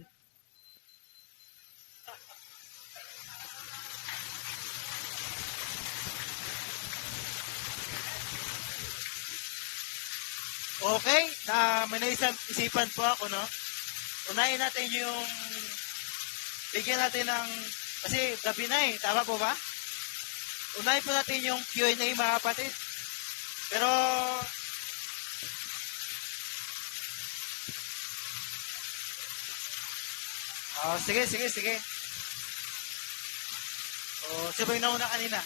Okay, may naisipan po ako, no? Unahin natin yung, bigyan natin ng, kasi gabi na eh, tama po ba? Unahin po natin yung Q&A, mga kapatid. Pero, sige. Siya ba yung nauna kanina?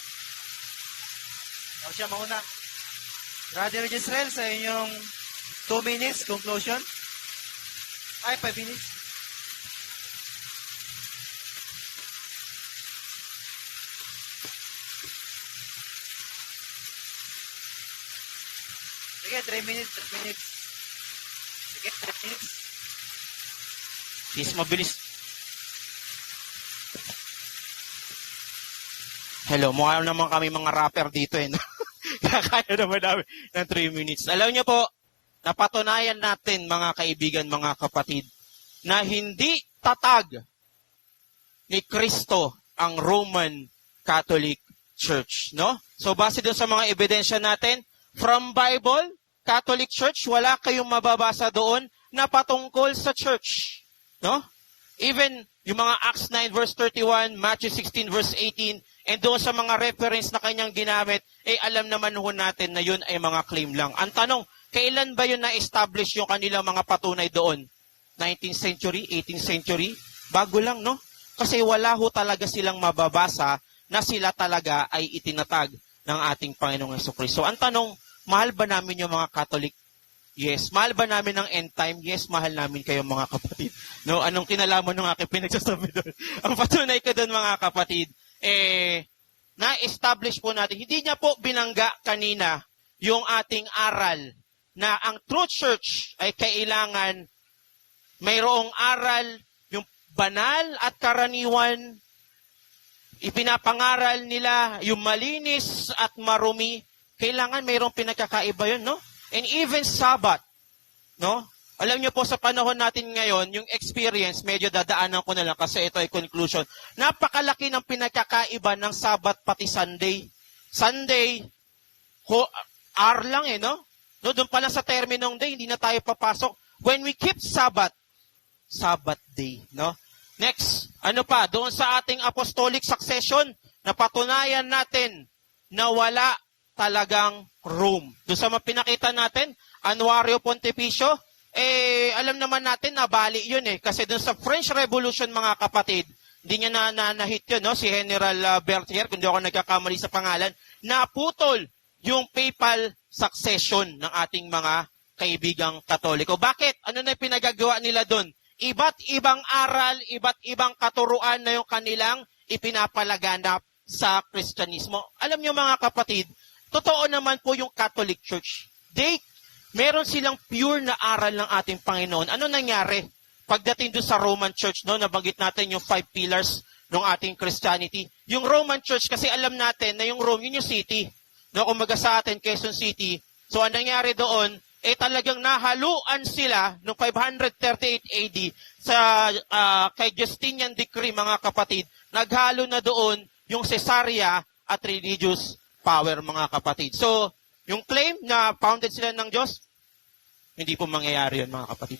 Siya mauna. Brother Israel, sa inyong 2 minutes conclusion. Ay, 5 minutes. Sige, 3 minutes, 3 minutes. Sige, 3 minutes. Please, mabilis. Hello, mukha naman kami mga rapper dito eh. No? Kaya naman namin ng 3 minutes. Alam niyo po, napatunayan natin mga kaibigan, mga kapatid, na hindi tatag ni Kristo ang Roman Catholic Church. No? So base doon sa mga ebidensya natin, from Bible, Catholic Church, wala kayong mababasa doon na patungkol sa church. No? Even yung mga Acts 9 verse 31, Matthew 16 verse 18, and doon sa mga reference na kanyang ginamit, alam naman ho natin na yun ay mga claim lang. Ang tanong, kailan ba yun na-establish yung kanilang mga patunay doon? 19th century, 18th century? Bago lang, no? Kasi wala ho talaga silang mababasa na sila talaga ay itinatag ng ating Panginoong Jesucristo. Ang tanong, mahal ba namin yung mga Catholic? Yes. Mahal ba namin ng end time? Yes, mahal namin kayo mga kapatid. No, anong kinalaman ng aking pinagsasabi doon? Ang patunay ko doon mga kapatid, na-establish po natin, hindi niya po binangga kanina yung ating aral na ang true church ay kailangan mayroong aral, yung banal at karaniwan, ipinapangaral nila yung malinis at marumi, kailangan mayroong pinagkakaiba yun, no? And even Sabbath, no? Alam niyo po sa panahon natin ngayon, yung experience, medyo dadaanan ko na lang kasi ito ay conclusion. Napakalaki ng pinagkakaiba ng Sabbath pati Sunday. Sunday, hour lang eh, no? No, doon pa lang sa terminong day, hindi na tayo papasok. When we keep Sabbath, Sabbath day, no? Next, ano pa? Doon sa ating apostolic succession, napatunayan natin na wala talagang Rome. Doon sa pinakita natin, Anuario Pontificio, alam naman natin na bali yun eh. Kasi doon sa French Revolution, mga kapatid, hindi niya na-hit yun, no? Si General Berthier, kung di ako nagkakamali sa pangalan, naputol yung papal succession ng ating mga kaibigang Katoliko. Bakit? Ano na pinagagawa nila doon? Iba't ibang aral, iba't ibang katuruan na yung kanilang ipinapalaganap sa Kristyanismo. Alam niyo mga kapatid, totoo naman po yung Catholic Church. Meron silang pure na aral ng ating Panginoon. Ano nangyari? Pagdating doon sa Roman Church, no, nabanggit natin yung 5 pillars ng ating Christianity. Yung Roman Church, kasi alam natin na yung Rome, yun yung city. No, kumaga sa atin, Quezon City. So, ang nangyari doon, talagang nahaluan sila noong 538 AD sa kay Justinian decree, mga kapatid. Naghalo na doon yung Caesarea at religious power, mga kapatid. So, yung claim na founded sila ng Diyos, hindi po mangyayari yun, mga kapatid.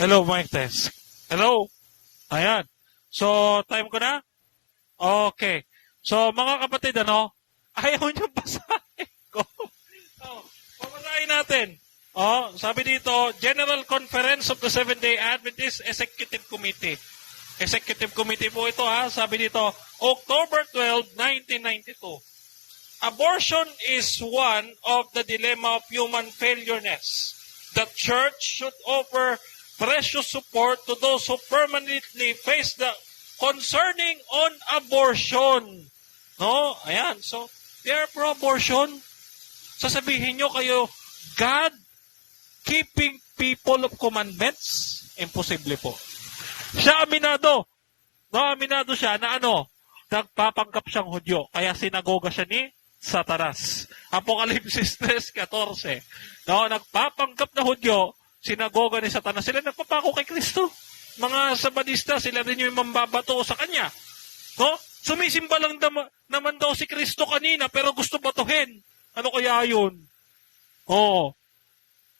Hello, mic test. Hello? Ayan. So, time ko na? Okay. So, mga kapatid, ayaw nyo basahin ko. Papasahin natin. Sabi dito, General Conference of the Seventh-day Adventist Executive Committee. Executive Committee po ito, Sabi dito, October 12, 1992. Abortion is one of the dilemma of human failureness. The church should offer precious support to those who permanently face the concerning on abortion. No? Ayan. So, they are pro-abortion. Sasabihin nyo kayo, God keeping people of commandments? Imposible po. Siya aminado. No, aminado siya na nagpapanggap siyang Hudyo. Kaya sinagoga siya ni Satanas. Apokalipsis 3:14. No, nagpapanggap na Hudyo, sinagoga ni Satanas. Sila nagpapako kay Kristo. Mga Sabadista, sila rin yung mambabato sa kanya. No? Sumisimba lang naman daw si Kristo kanina, pero gusto batuhin. Ano kaya yun?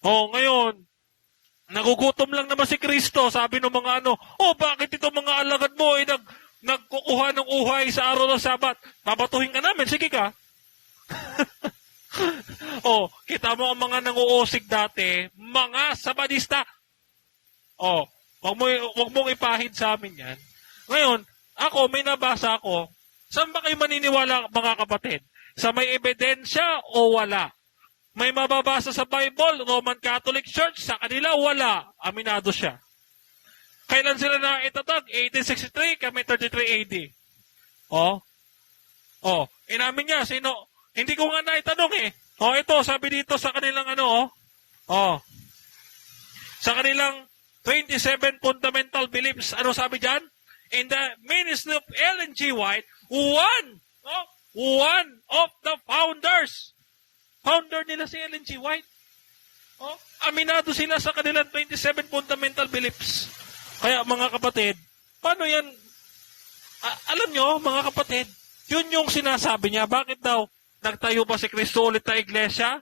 Ngayon, nagugutom lang naman si Kristo. Sabi ng mga bakit ito mga alagad mo nagkukuha ng uhay sa araw ng Sabat? Babatuhin ka namin, sige ka. Kita mo ang mga nanguusig dati, mga Sabadista. Wag mong ipahid sa amin yan. Ngayon, may nabasa ako. Saan ba kayo maniniwala, mga kapatid? Sa may ebidensya o wala? May mababasa sa Bible, Roman Catholic Church, sa kanila wala. Aminado siya. Kailan sila na itatag? 1863, kami 33 AD. Inamin niya, sino? Hindi ko nga naitanong eh. Ito, sabi dito sa kanilang sa kanilang 27 fundamental beliefs. Ano sabi dyan? In the ministry of Ellen G. White, one of the founders. Founder nila si Ellen G. White. Aminado sila sa kanilang 27 fundamental beliefs. Kaya mga kapatid, paano yan? Alam nyo, mga kapatid, yun yung sinasabi niya. Bakit daw nagtayo pa si Kristo ulit na iglesia?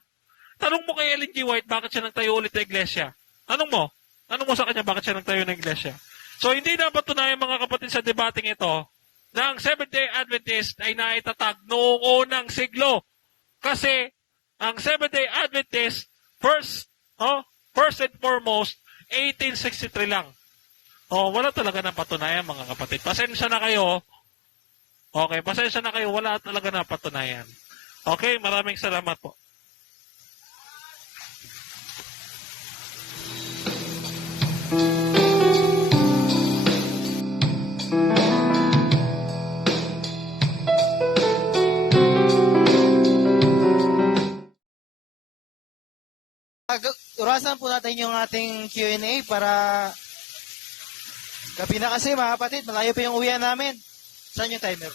Tanong mo kay Ellen G. White, bakit siya nagtayo ulit na iglesia? Tanong mo sa kanya, bakit siya nagtayo ng iglesia? So, hindi na patunayan, mga kapatid, sa debating ito, na ang Seventh-day Adventist ay naitatag noong unang siglo. Kasi, ang Seventh-day Adventist, first and foremost, 1863 lang. Wala talaga na patunayan, mga kapatid. Pasensya na kayo. Okay, pasensya na kayo. Wala talaga na patunayan. Okay, maraming salamat po. Urasan po natin yung ating Q&A para gabi na kasi, mga kapatid. Malayo pa yung uwian namin. Saan yung timer?